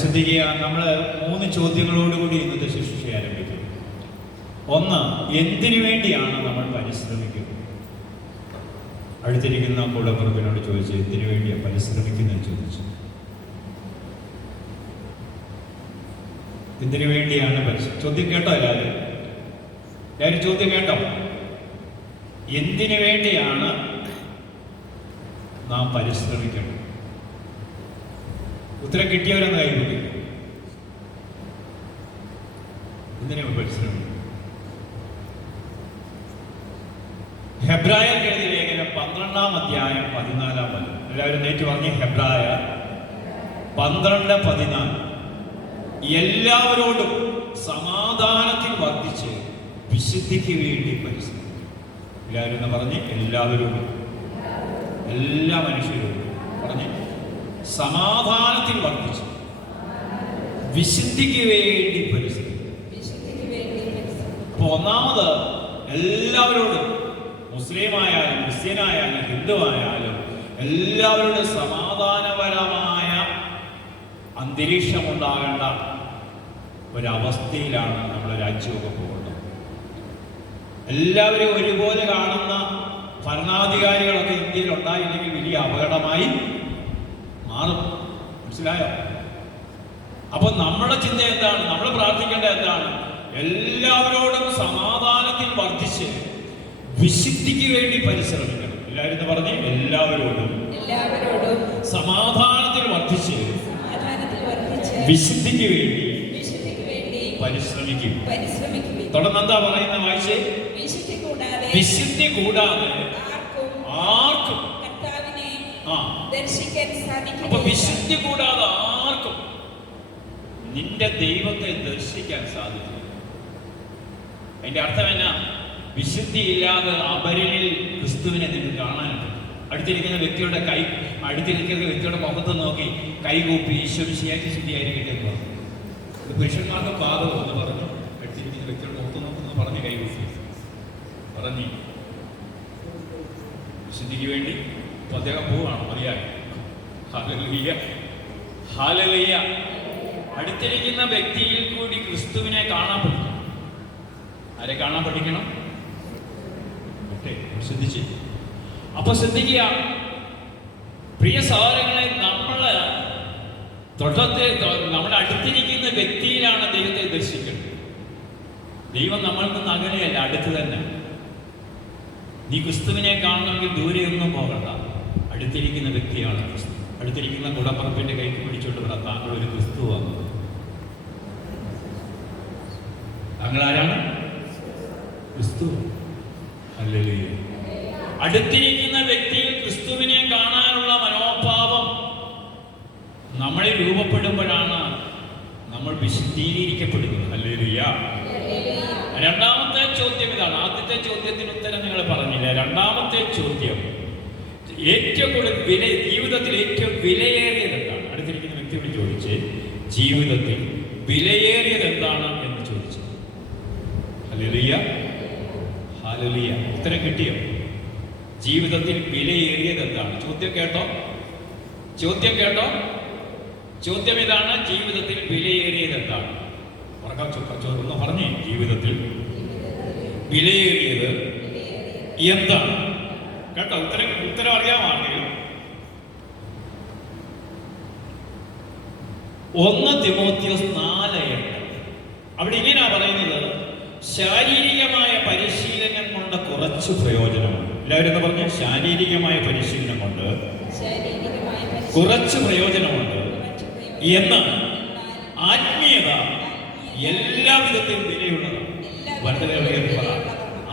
ശ്രദ്ധിക്കുക, നമ്മൾ 3 ചോദ്യങ്ങളോടുകൂടി ഇന്നത്തെ ശുശ്രൂഷ ആരംഭിക്കും. ഒന്ന്, എന്തിനു വേണ്ടിയാണ് നമ്മൾ പരിശ്രമിക്കുന്നത്? അടുത്തിരിക്കുന്ന കൂടപ്പുറപ്പിനോട് ചോദിച്ചു, എന്തിനു വേണ്ടിയാണ് പരിശ്രമിക്കുന്നത് ചോദിച്ചു. എന്തിനു വേണ്ടിയാണ് ചോദ്യം കേട്ടോ? എല്ലാവരും ചോദ്യം കേട്ടോ? എന്തിനു വേണ്ടിയാണ് നാം പരിശ്രമിക്കണം? ഉത്തരം കിട്ടിയവരെന്ന് കൈകൂടി. എന്തിനാണ് പരിശ്രമിക്കുന്നത്? ഹെബ്രായർ എഴുതിയ ലേഖനം 12-ാം അധ്യായം 14-ാം വചനം. എല്ലാവരും നേരിട്ട് പറഞ്ഞ് ഹെബ്രായർ 12:14. എല്ലാവരോടും സമാധാനത്തിൽ വർദ്ധിച്ച് വിശുദ്ധിക്ക് വേണ്ടി പരിശ്രമിക്കും. എല്ലാവരും എന്ന് പറഞ്ഞ് എല്ലാവരോടും, എല്ലാ മനുഷ്യരോടും പറഞ്ഞ് സമാധാനത്തിൽ വർദ്ധിച്ച് വിശുദ്ധിക്ക് വേണ്ടി പരിശ്രമിക്കും. അപ്പൊ ഒന്നാമത് എല്ലാവരോടും, മുസ്ലിമായാലും ക്രിസ്ത്യനായാലും ഹിന്ദുവായാലും എല്ലാവരോടും സമാധാനപരമായ അന്തരീക്ഷം ഉണ്ടാകേണ്ട ഒരവസ്ഥയിലാണ് നമ്മുടെ രാജ്യമൊക്കെ പോകുന്നത്. എല്ലാവരും ഒരുപോലെ കാണുന്ന ഭരണാധികാരികളൊക്കെ ഇന്ത്യയിൽ ഉണ്ടായില്ലെങ്കിൽ വലിയ അപകടമായി മാറും. മനസ്സിലായോ? അപ്പൊ നമ്മുടെ ചിന്ത എന്താണ്? നമ്മൾ പ്രാർത്ഥിക്കേണ്ടത് എന്താണ്? എല്ലാവരോടും സമാധാനത്തിൽ വർദ്ധിച്ച് വിശുദ്ധിക്ക് വേണ്ടി പരിശ്രമിക്കണം. എല്ലാവരും പറഞ്ഞ് എല്ലാവരോടും സമാധാനത്തിൽ വർദ്ധിച്ച് വിശുദ്ധിക്ക് വേണ്ടി പരിശ്രമിക്കും. തുടർന്ന് എന്താ പറയുന്നത്? വായിച്ചേ. വിശുദ്ധി കൂടാതെ ആർക്കും. അപ്പൊ വിശുദ്ധി കൂടാതെ ആർക്കും നിന്റെ ദൈവത്തെ ദർശിക്കാൻ സാധിക്കും. അതിന്റെ അർത്ഥം എന്നാ? വിശുദ്ധി ഇല്ലാതെ അപരനിൽ ക്രിസ്തുവിനെ നിങ്ങൾക്ക് കാണാനുണ്ട്. അടുത്തിരിക്കുന്ന വ്യക്തിയുടെ മുഖത്ത് നോക്കി കൈകൂപ്പി ഈശോ മിശിഹായ്ക്ക് ശുദ്ധിയായിരിക്കട്ടെ എന്ന് പറഞ്ഞു. പുരുഷന്മാർക്ക് ബാധകം എന്ന് പറഞ്ഞു. അടുത്തിരിക്കുന്ന വ്യക്തിയുടെ മുഖത്ത് നോക്കുന്നു പറഞ്ഞ് കൈകൂപ്പി പറഞ്ഞു വിശുദ്ധിക്ക് വേണ്ടി. അപ്പൊ അദ്ദേഹം പോവാണ്. അറിയാം. Hallelujah, hallelujah. അടുത്തിരിക്കുന്ന വ്യക്തിയിൽ കൂടി ക്രിസ്തുവിനെ കാണാൻ പഠിക്കണം. ആരെ കാണാൻ പഠിക്കണം? ശ്രദ്ധിച്ച്. അപ്പൊ ശ്രദ്ധിക്കുക പ്രിയ സഹോദരങ്ങളെ, നമ്മുടെ അടുത്തിരിക്കുന്ന വ്യക്തിയിലാണ് ദൈവത്തെ ദർശിക്കുന്നത്. ദൈവം നമ്മൾക്ക് നിന്ന് അകലെയല്ല, അടുത്ത് തന്നെ. നീ ക്രിസ്തുവിനെ കാണണമെങ്കിൽ ദൂരെയൊന്നും പോകണ്ട, അടുത്തിരിക്കുന്ന വ്യക്തിയാണ് ക്രിസ്തു. അടുത്തിരിക്കുന്ന കുടപ്പുറപ്പിന്റെ കൈക്ക് പിടിച്ചോണ്ട് പറ, താങ്കൾ ഒരു ക്രിസ്തുവാണ്. താങ്കൾ ആരാണ്? ക്രിസ്തു. ഹല്ലേലൂയ. അടുത്തിരിക്കുന്ന വ്യക്തിയിൽ ക്രിസ്തുവിനെ കാണാനുള്ള മനോഭാവം നമ്മളിൽ രൂപപ്പെടുമ്പോഴാണ് നമ്മൾ വിശുദ്ധീകരിക്കപ്പെടുന്നത്. ഹല്ലേലൂയ. രണ്ടാമത്തെ ചോദ്യം ഇതാണ്. ആദ്യത്തെ ചോദ്യത്തിന് ഉത്തരം നിങ്ങൾ പറഞ്ഞില്ല. രണ്ടാമത്തെ ചോദ്യം, ഏറ്റവും കൂടുതൽ ജീവിതത്തിൽ ഏറ്റവും വിലയേറിയത് എന്താണ്? അടുത്തിരിക്കുന്ന വ്യക്തിയോട് ചോദിച്ച്, ജീവിതത്തിൽ വിലയേറിയത് എന്താണ് എന്ന് ചോദിച്ചു. Hallelujah, hallelujah. ഉത്തരം കിട്ടിയോ? ജീവിതത്തിൽ വിലയേറിയത് എന്താണ്? ചോദ്യം കേട്ടോ? ചോദ്യം ഇതാണ്, ജീവിതത്തിൽ വിലയേറിയത് എന്താണ്? ഒന്ന് പറഞ്ഞേ, ജീവിതത്തിൽ വിലയേറിയത് എന്താണ്? കേട്ടോ? ഉത്തരം അറിയാമാണെങ്കിൽ 1 തിമോത്തിയോസ് 4:8 അവിടെ ഇങ്ങനെയാ പറയുന്നത്, ശാരീരികമായ പരിശീലനം കൊണ്ട് കുറച്ച് പ്രയോജനമുണ്ട്. എല്ലാവരും എന്ന് പറഞ്ഞാൽ ശാരീരികമായ പരിശീലനം കൊണ്ട് കുറച്ച് പ്രയോജനമുണ്ട്, എന്നാൽ ആത്മീയത എല്ലാവിധത്തിലും വിലയുള്ളതാണ്.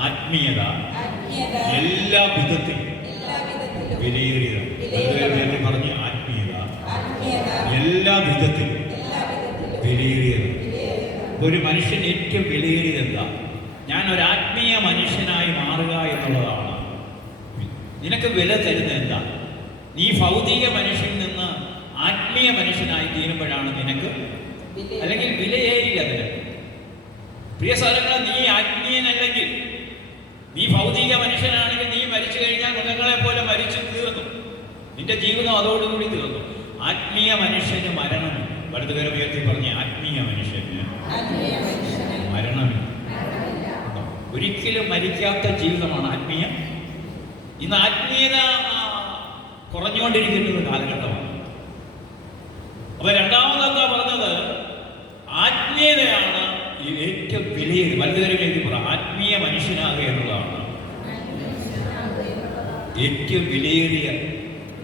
ആത്മീയത എല്ലാ വിധത്തിലും വിലയേറിയതാണ്. പറഞ്ഞ് ആത്മീയത എല്ലാ വിധത്തിലും വിലയേറിയത്. ഒരു മനുഷ്യൻ ഏറ്റവും വിലയേറിയത് എന്താ? ഞാൻ ഒരു ആത്മീയ മനുഷ്യനായി മാറുക എന്നുള്ളതാണ്. നിനക്ക് വില തരുന്നത് എന്താ? നീ ഭൗതിക മനുഷ്യനിൽ നിന്ന് ആത്മീയ മനുഷ്യനായി തീരുമ്പോഴാണ് നിനക്ക്, അല്ലെങ്കിൽ വിലയേറില്ല അതിന്. പ്രിയ സഹോദരങ്ങളെ, നീ ആത്മീയനല്ലെങ്കിൽ, നീ ഭൗതിക മനുഷ്യനാണെങ്കിൽ നീ മരിച്ചു കഴിഞ്ഞാൽ മൃഗങ്ങളെ പോലെ മരിച്ചു തീർന്നു. നിന്റെ ജീവിതം അതോടുകൂടി തീർന്നു. ആത്മീയ മനുഷ്യന് മരണമില്ല. വലതുകരം ഉയർത്തി പറഞ്ഞ ആത്മീയ മനുഷ്യന് മരണമില്ല. ഒരിക്കലും മരിക്കാത്ത ജീവിതമാണ് ആത്മീയം. ഇന്ന് ആത്മീയത കുറഞ്ഞുകൊണ്ടിരിക്കുന്ന ഒരു കാലഘട്ടമാണ്. അപ്പൊ രണ്ടാമതെന്താ പറഞ്ഞത്? ആത്മീയതയാണ് ഏറ്റവും വിലയേറിയ. വലതുകരയിലേക്ക് പറ, ആത്മീയ മനുഷ്യനാകുക എന്നുള്ളതാണ് ഏറ്റവും വിലയേറിയ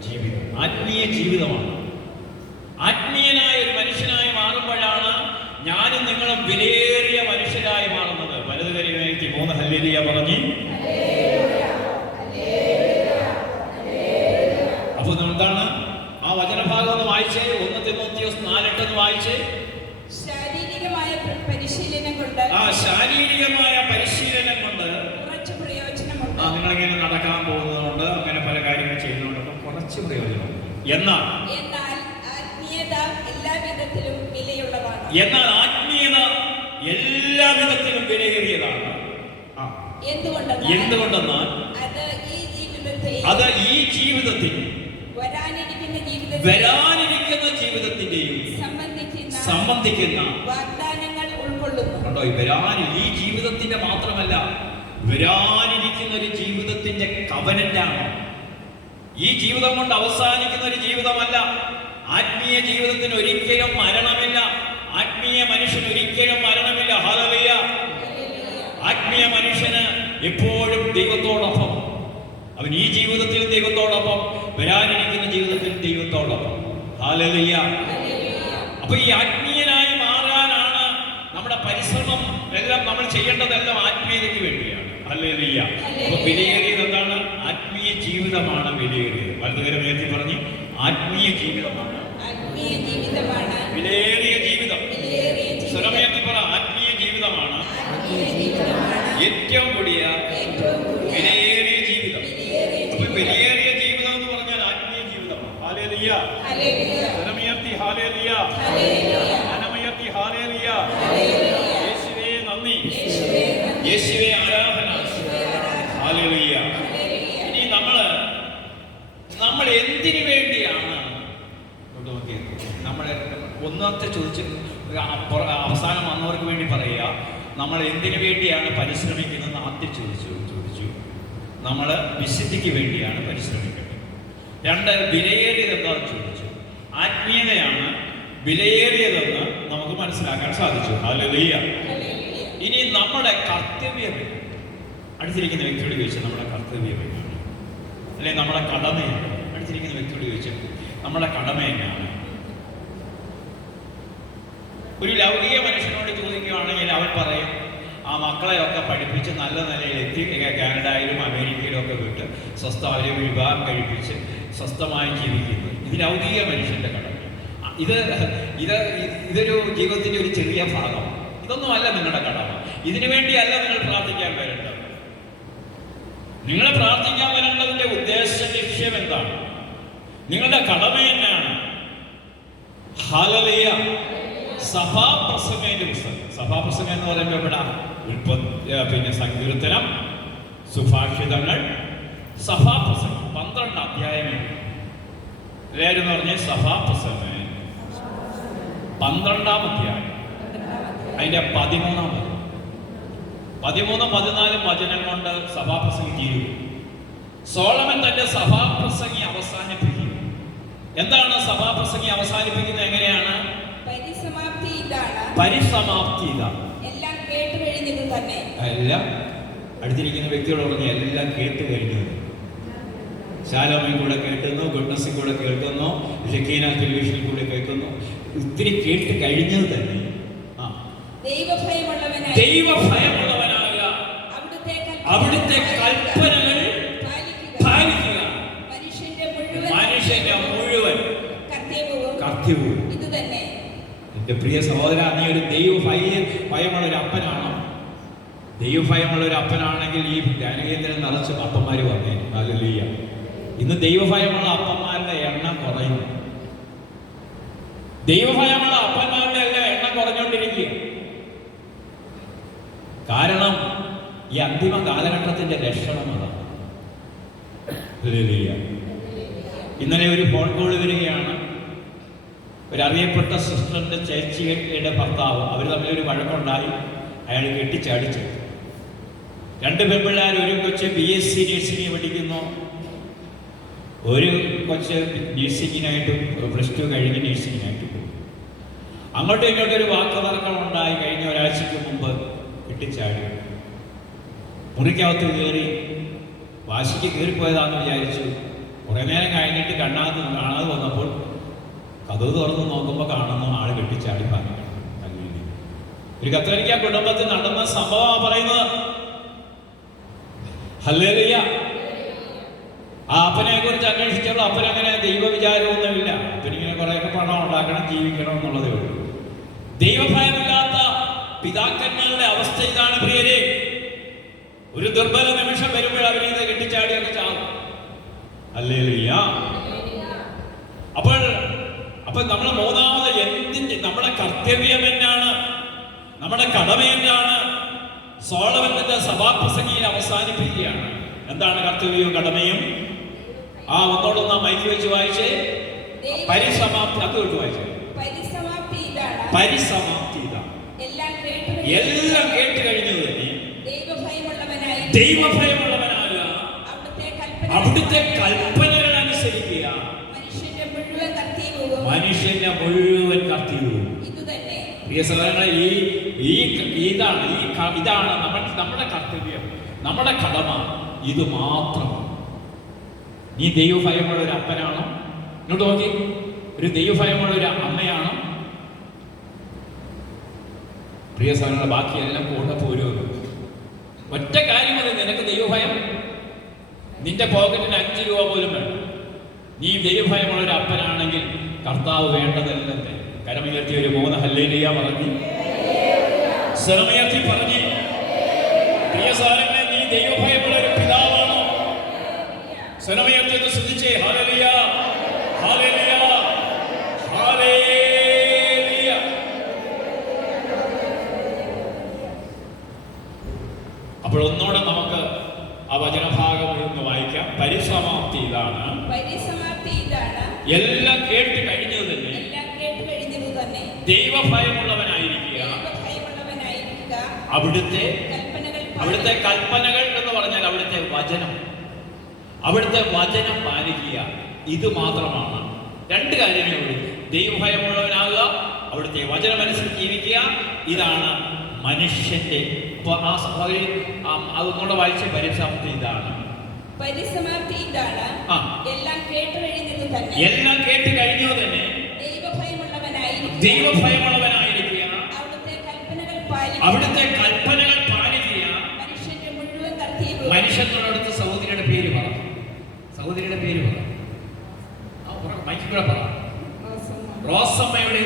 ജീവിതം. ആത്മീയ ജീവിതമാണ്. ആത്മീയനായ ഒരു മനുഷ്യനായി മാറുമ്പോഴാണ് ഞാനും നിങ്ങളും വിലയേറിയ മനുഷ്യരായി മാറുന്നത്. വലതുകരയിലേക്ക് 3 ഹല്ലേലൂയ പറഞ്ഞ്. അപ്പൊ എന്താണ് ആ വചനഭാഗം ഒന്ന് വായിച്ചേ? 1 തിമോത്തിയോസ് 4:8 വായിച്ചേ. ശാരീരികമായ പരിശീലനം കൊണ്ട് കുറച്ച് പ്രയോജനമുണ്ട്. നിങ്ങളിങ്ങനെ നടക്കാൻ പോകുന്നതുകൊണ്ട് അങ്ങനെ പല കാര്യങ്ങൾ ചെയ്യുന്നതുകൊണ്ട് കുറച്ച് പ്രയോജനമുണ്ട്. എന്നാൽ ആത്മീയത എല്ലാ വിധത്തിലും വിലയുള്ളതാണ്. വിലയേറിയതാണ്. എന്തുകൊണ്ടെന്നാൽ അത് ഈ ജീവിതത്തിൽ വരാനിരിക്കുന്ന ജീവിതത്തിന്റെയും സംബന്ധിക്കുന്ന വാഗ്ദാനങ്ങൾ ഉൾക്കൊള്ളുന്നു. കണ്ടോ, ഈ ജീവിതത്തിന്റെ മാത്രമല്ല, വരാനിരിക്കുന്ന ഒരു ജീവിതത്തിന്റെ കവനന്റാണ്. ഈ ജീവിതം കൊണ്ട് അവസാനിക്കുന്ന ഒരു ജീവിതമല്ല. ആത്മീയ ജീവിതത്തിന് ഒരിക്കലും മരണമില്ല. ആത്മീയ മനുഷ്യന് ഒരിക്കലും മരണമില്ല. ഹല്ലേലൂയ. ആത്മീയ മനുഷ്യന് എപ്പോഴും ദൈവത്തോടൊപ്പം. അവൻ ഈ ജീവിതത്തിൽ ദൈവത്തോടൊപ്പം, വരാനിരിക്കുന്ന ജീവിതത്തിൽ ദൈവത്തോടൊപ്പം. ഹല്ലേലൂയ. അപ്പൊ ഈ ആത്മീയനായി മാറാനാണ് നമ്മുടെ പരിശ്രമം എല്ലാം. നമ്മൾ ചെയ്യേണ്ടതെല്ലാം ആത്മീയതയ്ക്ക് വേണ്ടിയാണ്. ഹല്ലേലൂയ. അപ്പൊ വിലയേറിയത് എന്താണ്? ആത്മീയ ജീവിതമാണ് വിലയേറിയത്. വലതുകരം ഉയർത്തി പറഞ്ഞ്, ആത്മീയ ജീവിതമാണ് വിലയേറിയ ജീവിതം. സ്വരമേറ്റി പറ, ആത്മീയ ജീവിതമാണ് ഏറ്റവും കൂടിയ വിലയേറിയ ജീവിതം. അപ്പൊ വിലയേറിയ ജീവിതം എന്ന് പറഞ്ഞാൽ ആത്മീയ ജീവിതമാണ്. ഹല്ലേലൂയ. സ്വരമേറ്റി ഹല്ലേലൂയ. മനമേറ്റി ഹല്ലേലൂയ. യേശുവേ നന്ദി, യേശുവേ ആരാധന. ഹല്ലേലൂയ. ഇനി നമ്മൾ എന്തിനു വേണ്ടിയാണ്? നമ്മളെ ഒന്നാമത്തെ ചോദിച്ച് അവസാനം വന്നവർക്ക് വേണ്ടി പറയുക, നമ്മൾ എന്തിനു വേണ്ടിയാണ് പരിശ്രമിക്കുന്നത്? ആദ്യം ചോദിച്ചു. നമ്മൾ വിശുദ്ധിക്ക് വേണ്ടിയാണ് പരിശ്രമിക്കുന്നത്. 2, വിലയേറിയത് എന്താണെന്ന് ചോദിച്ചു. ആത്മീയതയാണ് വിലയേറിയതെന്ന് നമുക്ക് മനസ്സിലാക്കാൻ സാധിച്ചു. ഹല്ലേലൂയ. ഇനി നമ്മുടെ കർത്തവ്യം, അടുത്തിരിക്കുന്ന വ്യക്തിയോട് ചോദിച്ചാൽ നമ്മുടെ കർത്തവ്യം എന്നാണ്, അല്ലെങ്കിൽ നമ്മുടെ കടമയാണ്. അടുത്തിരിക്കുന്ന വ്യക്തിയോട് ചോദിച്ചാൽ നമ്മുടെ കടമ എന്നാണ്. ഒരു ലൗകിക മനുഷ്യനോട് ചോദിക്കുകയാണെങ്കിൽ അവൻ പറയും, ആ മക്കളെയൊക്കെ പഠിപ്പിച്ച് നല്ല നിലയിൽ എത്തി കാനഡയിലും അമേരിക്കയിലും ഒക്കെ വിട്ട് അവരെ വിവാഹം കഴിപ്പിച്ച് സ്വസ്ഥമായി ജീവിക്കുന്നു. ഇത് ലൗകിക മനുഷ്യന്റെ കടമ. ഇതൊരു ജീവിതത്തിന്റെ ഒരു ചെറിയ ഭാഗം. ഇതൊന്നുമല്ല നിങ്ങളുടെ കടമ. ഇതിനു വേണ്ടിയല്ല നിങ്ങൾ പ്രാർത്ഥിക്കാൻ വരേണ്ടത്. നിങ്ങൾ പ്രാർത്ഥിക്കാൻ വരേണ്ടതിന്റെ ഉദ്ദേശ ലക്ഷ്യം എന്താണ്? നിങ്ങളുടെ കടമ എന്നാണ്? ഹല്ലേലൂയ. സഭാപ്രസംഗത്തിന്റെ പുസ്തകം. സഭാപ്രസംഗം എന്ന് പറയുമ്പോൾ ഇവിടെ സങ്കീർത്തനം, സുഭാഷിതങ്ങൾ, സഭാപ്രസംഗം 12 അധ്യായങ്ങൾ. എല്ലാവരും പറഞ്ഞ സഭാപ്രസംഗം 12-ാം അധ്യായം, അതിന്റെ 13-ാം വചനം. 13, 14 വചനം കൊണ്ട് സഭാപ്രസംഗി തീരും. സോളമൻ തന്റെ സഭാപ്രസംഗി അവസാനിപ്പിക്കും. എന്താണ് സഭാപ്രസംഗി അവസാനിപ്പിക്കുന്നത്? എങ്ങനെയാണ്? പരിസമാപ്തി ഇതാണ്. എല്ലാം കേട്ട് കഴിഞ്ഞത് തന്നെ. എല്ലാം അടുത്തിരിക്കുന്ന വ്യക്തിയോട് പറഞ്ഞു, എല്ലാം കേട്ട് കഴിഞ്ഞത്. ശാലോമിൽ കൂടെ കേൾക്കുന്നു, ഗുഡ്നസിൽ കൂടെ കേൾക്കുന്നു, ഷക്കീന ടെലിവിഷനിൽ കൂടെ കേൾക്കുന്നു. ഒത്തിരി കേട്ട് കഴിഞ്ഞത് തന്നെ. ദൈവഭയമുള്ളവനായ അവിടുത്തെ കൽപ്പനകൾ പാലിക്കുക മനുഷ്യന്റെ മുഴുവൻ കർത്തവ്യവും. ഇത് തന്നെ. എന്റെ പ്രിയ സഹോദര, നീ ഒരു ദൈവഭയമുള്ള ഒരു അപ്പനാണോ? ദൈവഭയമുള്ള ഒരു അപ്പനാണെങ്കിൽ ഈ ധ്യാനകേന്ദ്രം നിറച്ച് അപ്പന്മാര് വന്നേ. ഹല്ലേലൂയ. ഇന്ന് ദൈവഭയമുള്ള അപ്പന്മാരുടെ എണ്ണം കുറയുന്നു. ദൈവഭയമുള്ള അപ്പന്മാരുടെ എല്ലാം എണ്ണം കുറഞ്ഞുകൊണ്ടിരിക്കുക. കാരണം ഈ അന്തിമ കാലഘട്ടത്തിന്റെ ലക്ഷണം അതാണ്. ഹല്ലേലൂയ. ഇന്നലെ ഒരു ഫോൺ കോൾ വരികയാണ്. ഒരറിയപ്പെട്ട സിസ്റ്ററിൻ്റെ ചേച്ചിയുടെ ഭർത്താവ്, അവർ തമ്മിലൊരു വഴക്കുണ്ടായി. അയാൾ കെട്ടിച്ചാടിച്ചു. 2 പെൺപിള്ളേർ, ഒരു കൊച്ച് BSc നഴ്സിംഗ് പഠിക്കുന്നു, ഒരു കൊച്ച് നഴ്സിങ്ങിനായിട്ട് +2 കഴിഞ്ഞ് നഴ്സിങ്ങിനായിട്ട് പോകും. അങ്ങോട്ടും ഇങ്ങോട്ടൊരു വാക്കുതർക്കമുണ്ടായി. കഴിഞ്ഞ ഒരാഴ്ചയ്ക്ക് മുമ്പ് കെട്ടിച്ചാടി. മുറിക്കകത്ത് കയറി, വാശിക്ക് കയറിപ്പോയതാണെന്ന് വിചാരിച്ചു. കുറേ നേരം കഴിഞ്ഞിട്ട് കാണാതെ വന്നപ്പോൾ കതവ് തുറന്ന് നോക്കുമ്പോൾ കാണുന്നു ആള് കെട്ടിച്ചാടി പറഞ്ഞു. ഒരു കത്തോലിക്ക കുടുംബത്തിൽ നടന്ന സംഭവമാണ് പറയുന്നത്. ഹല്ലേലൂയ. ആ അപ്പനെ കുറിച്ച് അന്വേഷിച്ചപ്പോൾ അപ്പനങ്ങനെ ദൈവവിചാരമൊന്നുമില്ല. അപ്പനിങ്ങനെ കുറേയൊക്കെ പണം ഉണ്ടാക്കണം, ജീവിക്കണം എന്നുള്ളതേ ഉള്ളൂ. ദൈവഭയമില്ലാത്ത പിതാക്കന്മാരുടെ അവസ്ഥ ഇതാണ് പ്രിയരെ. ഒരു ദുർബല നിമിഷം വരുമ്പോൾ അവരിത് കെട്ടിച്ചാടിയൊക്കെ ചാവും. ഹല്ലേലൂയ. അപ്പോൾ നമ്മൾ മൂന്നാമത് എന്തിന്റെ നമ്മുടെ കർത്തവ്യം എന്നാണ്, നമ്മുടെ കടമ എന്താണ്? സോളമന്റെ സഭാപ്രസംഗിയിൽ അവസാനിപ്പിക്കുകയാണ്. എന്താണ് കർത്തവ്യവും കടമയും? ഒന്നോടൊന്ന് മൈക്ക് വെച്ച് വായിച്ചേ. പരിസമാപ്തി. അത് കൊണ്ട് വായിച്ചേ. പരിസമാപ്തി ഇതാണ്. എല്ലാം കേട്ട് കഴിഞ്ഞത് തന്നെ ദൈവഭയമുള്ളവനായ അവിടുത്തെ കൽപ്പനകൾ അനുസരിക്കുക. മനുഷ്യന്റെ മുഴുവൻ കർത്തവ്യവും പ്രിയ സഹോദരങ്ങളെ, ഇതാണ് നമ്മുടെ കർത്തവ്യം, നമ്മുടെ കടമ. ഇത് മാത്രമാണ്. നീ ദൈവഭയമുള്ള ഒരു അപ്പനാണോ? ഇങ്ങോട്ട് നോക്കി. ഒരു ദൈവഭയമുള്ള ഒരു അമ്മയാണോ? പ്രിയ സഹോദരങ്ങളെ, ബാക്കിയെല്ലാം കൂടെ പോരുമല്ലോ. ഒറ്റ കാര്യം മതി നിനക്ക് ദൈവഭയം. നിന്റെ പോക്കറ്റിന് 5 രൂപ പോലും വേണം. നീ ദൈവഭയമുള്ള ഒരു അപ്പനാണെങ്കിൽ കർത്താവ് വേണ്ടതല്ലേ. കരമുയർത്തി ഒരു 3 ഹല്ലേലൂയ പറഞ്ഞു. സ്വരമുയർത്തി പറഞ്ഞു. പ്രിയ സഹോദരങ്ങളെ, നീ ദൈവഭയമുള്ള ഒരു പിതാവാണോ? സ്വരമുയർത്തി ശ്രദ്ധിച്ചേ. Hallelujah, hallelujah, hallelujah. അപ്പോൾ ഒന്നുകൂടെ നമുക്ക് ആ വചനഭാഗം ഒന്ന് വായിക്കാം. പരിസമാപ്തി ഇതാണ്. എല്ലാം കേട്ട് കഴിഞ്ഞത് തന്നെ ദൈവഭയമുള്ളവനായിരിക്കുക. അവിടുത്തെ കൽപ്പനകൾ എന്ന് പറഞ്ഞാൽ അവിടുത്തെ വചനം പാലിക്കുക. ഇത് മാത്രമാണ്. 2 കാര്യങ്ങളേ ഉള്ളൂ. ദൈവഭയമുള്ളവനാകുക, അവിടുത്തെ വചനമനുസരിച്ച് ജീവിക്കുക. ഇതാണ് മനുഷ്യന്റെ. അതൊന്നുകൂടെ വായിച്ച പരിസമാപ്തി ഇതാണ്. എല്ലാം കേട്ട് കഴിഞ്ഞത് തന്നെ ദൈവഭയമുള്ളവനായിരിക്കുക. അവിടുത്തെ കൽപ്പനകൾ പാലിക്കുക. മനുഷ്യനോടടുത്ത് സഹോദരിയുടെ പേര് പറ. സഹോദരിയുടെ പേര് പറ. മൈക്കിലൂടെ പറ. റോസമ്മയുടെ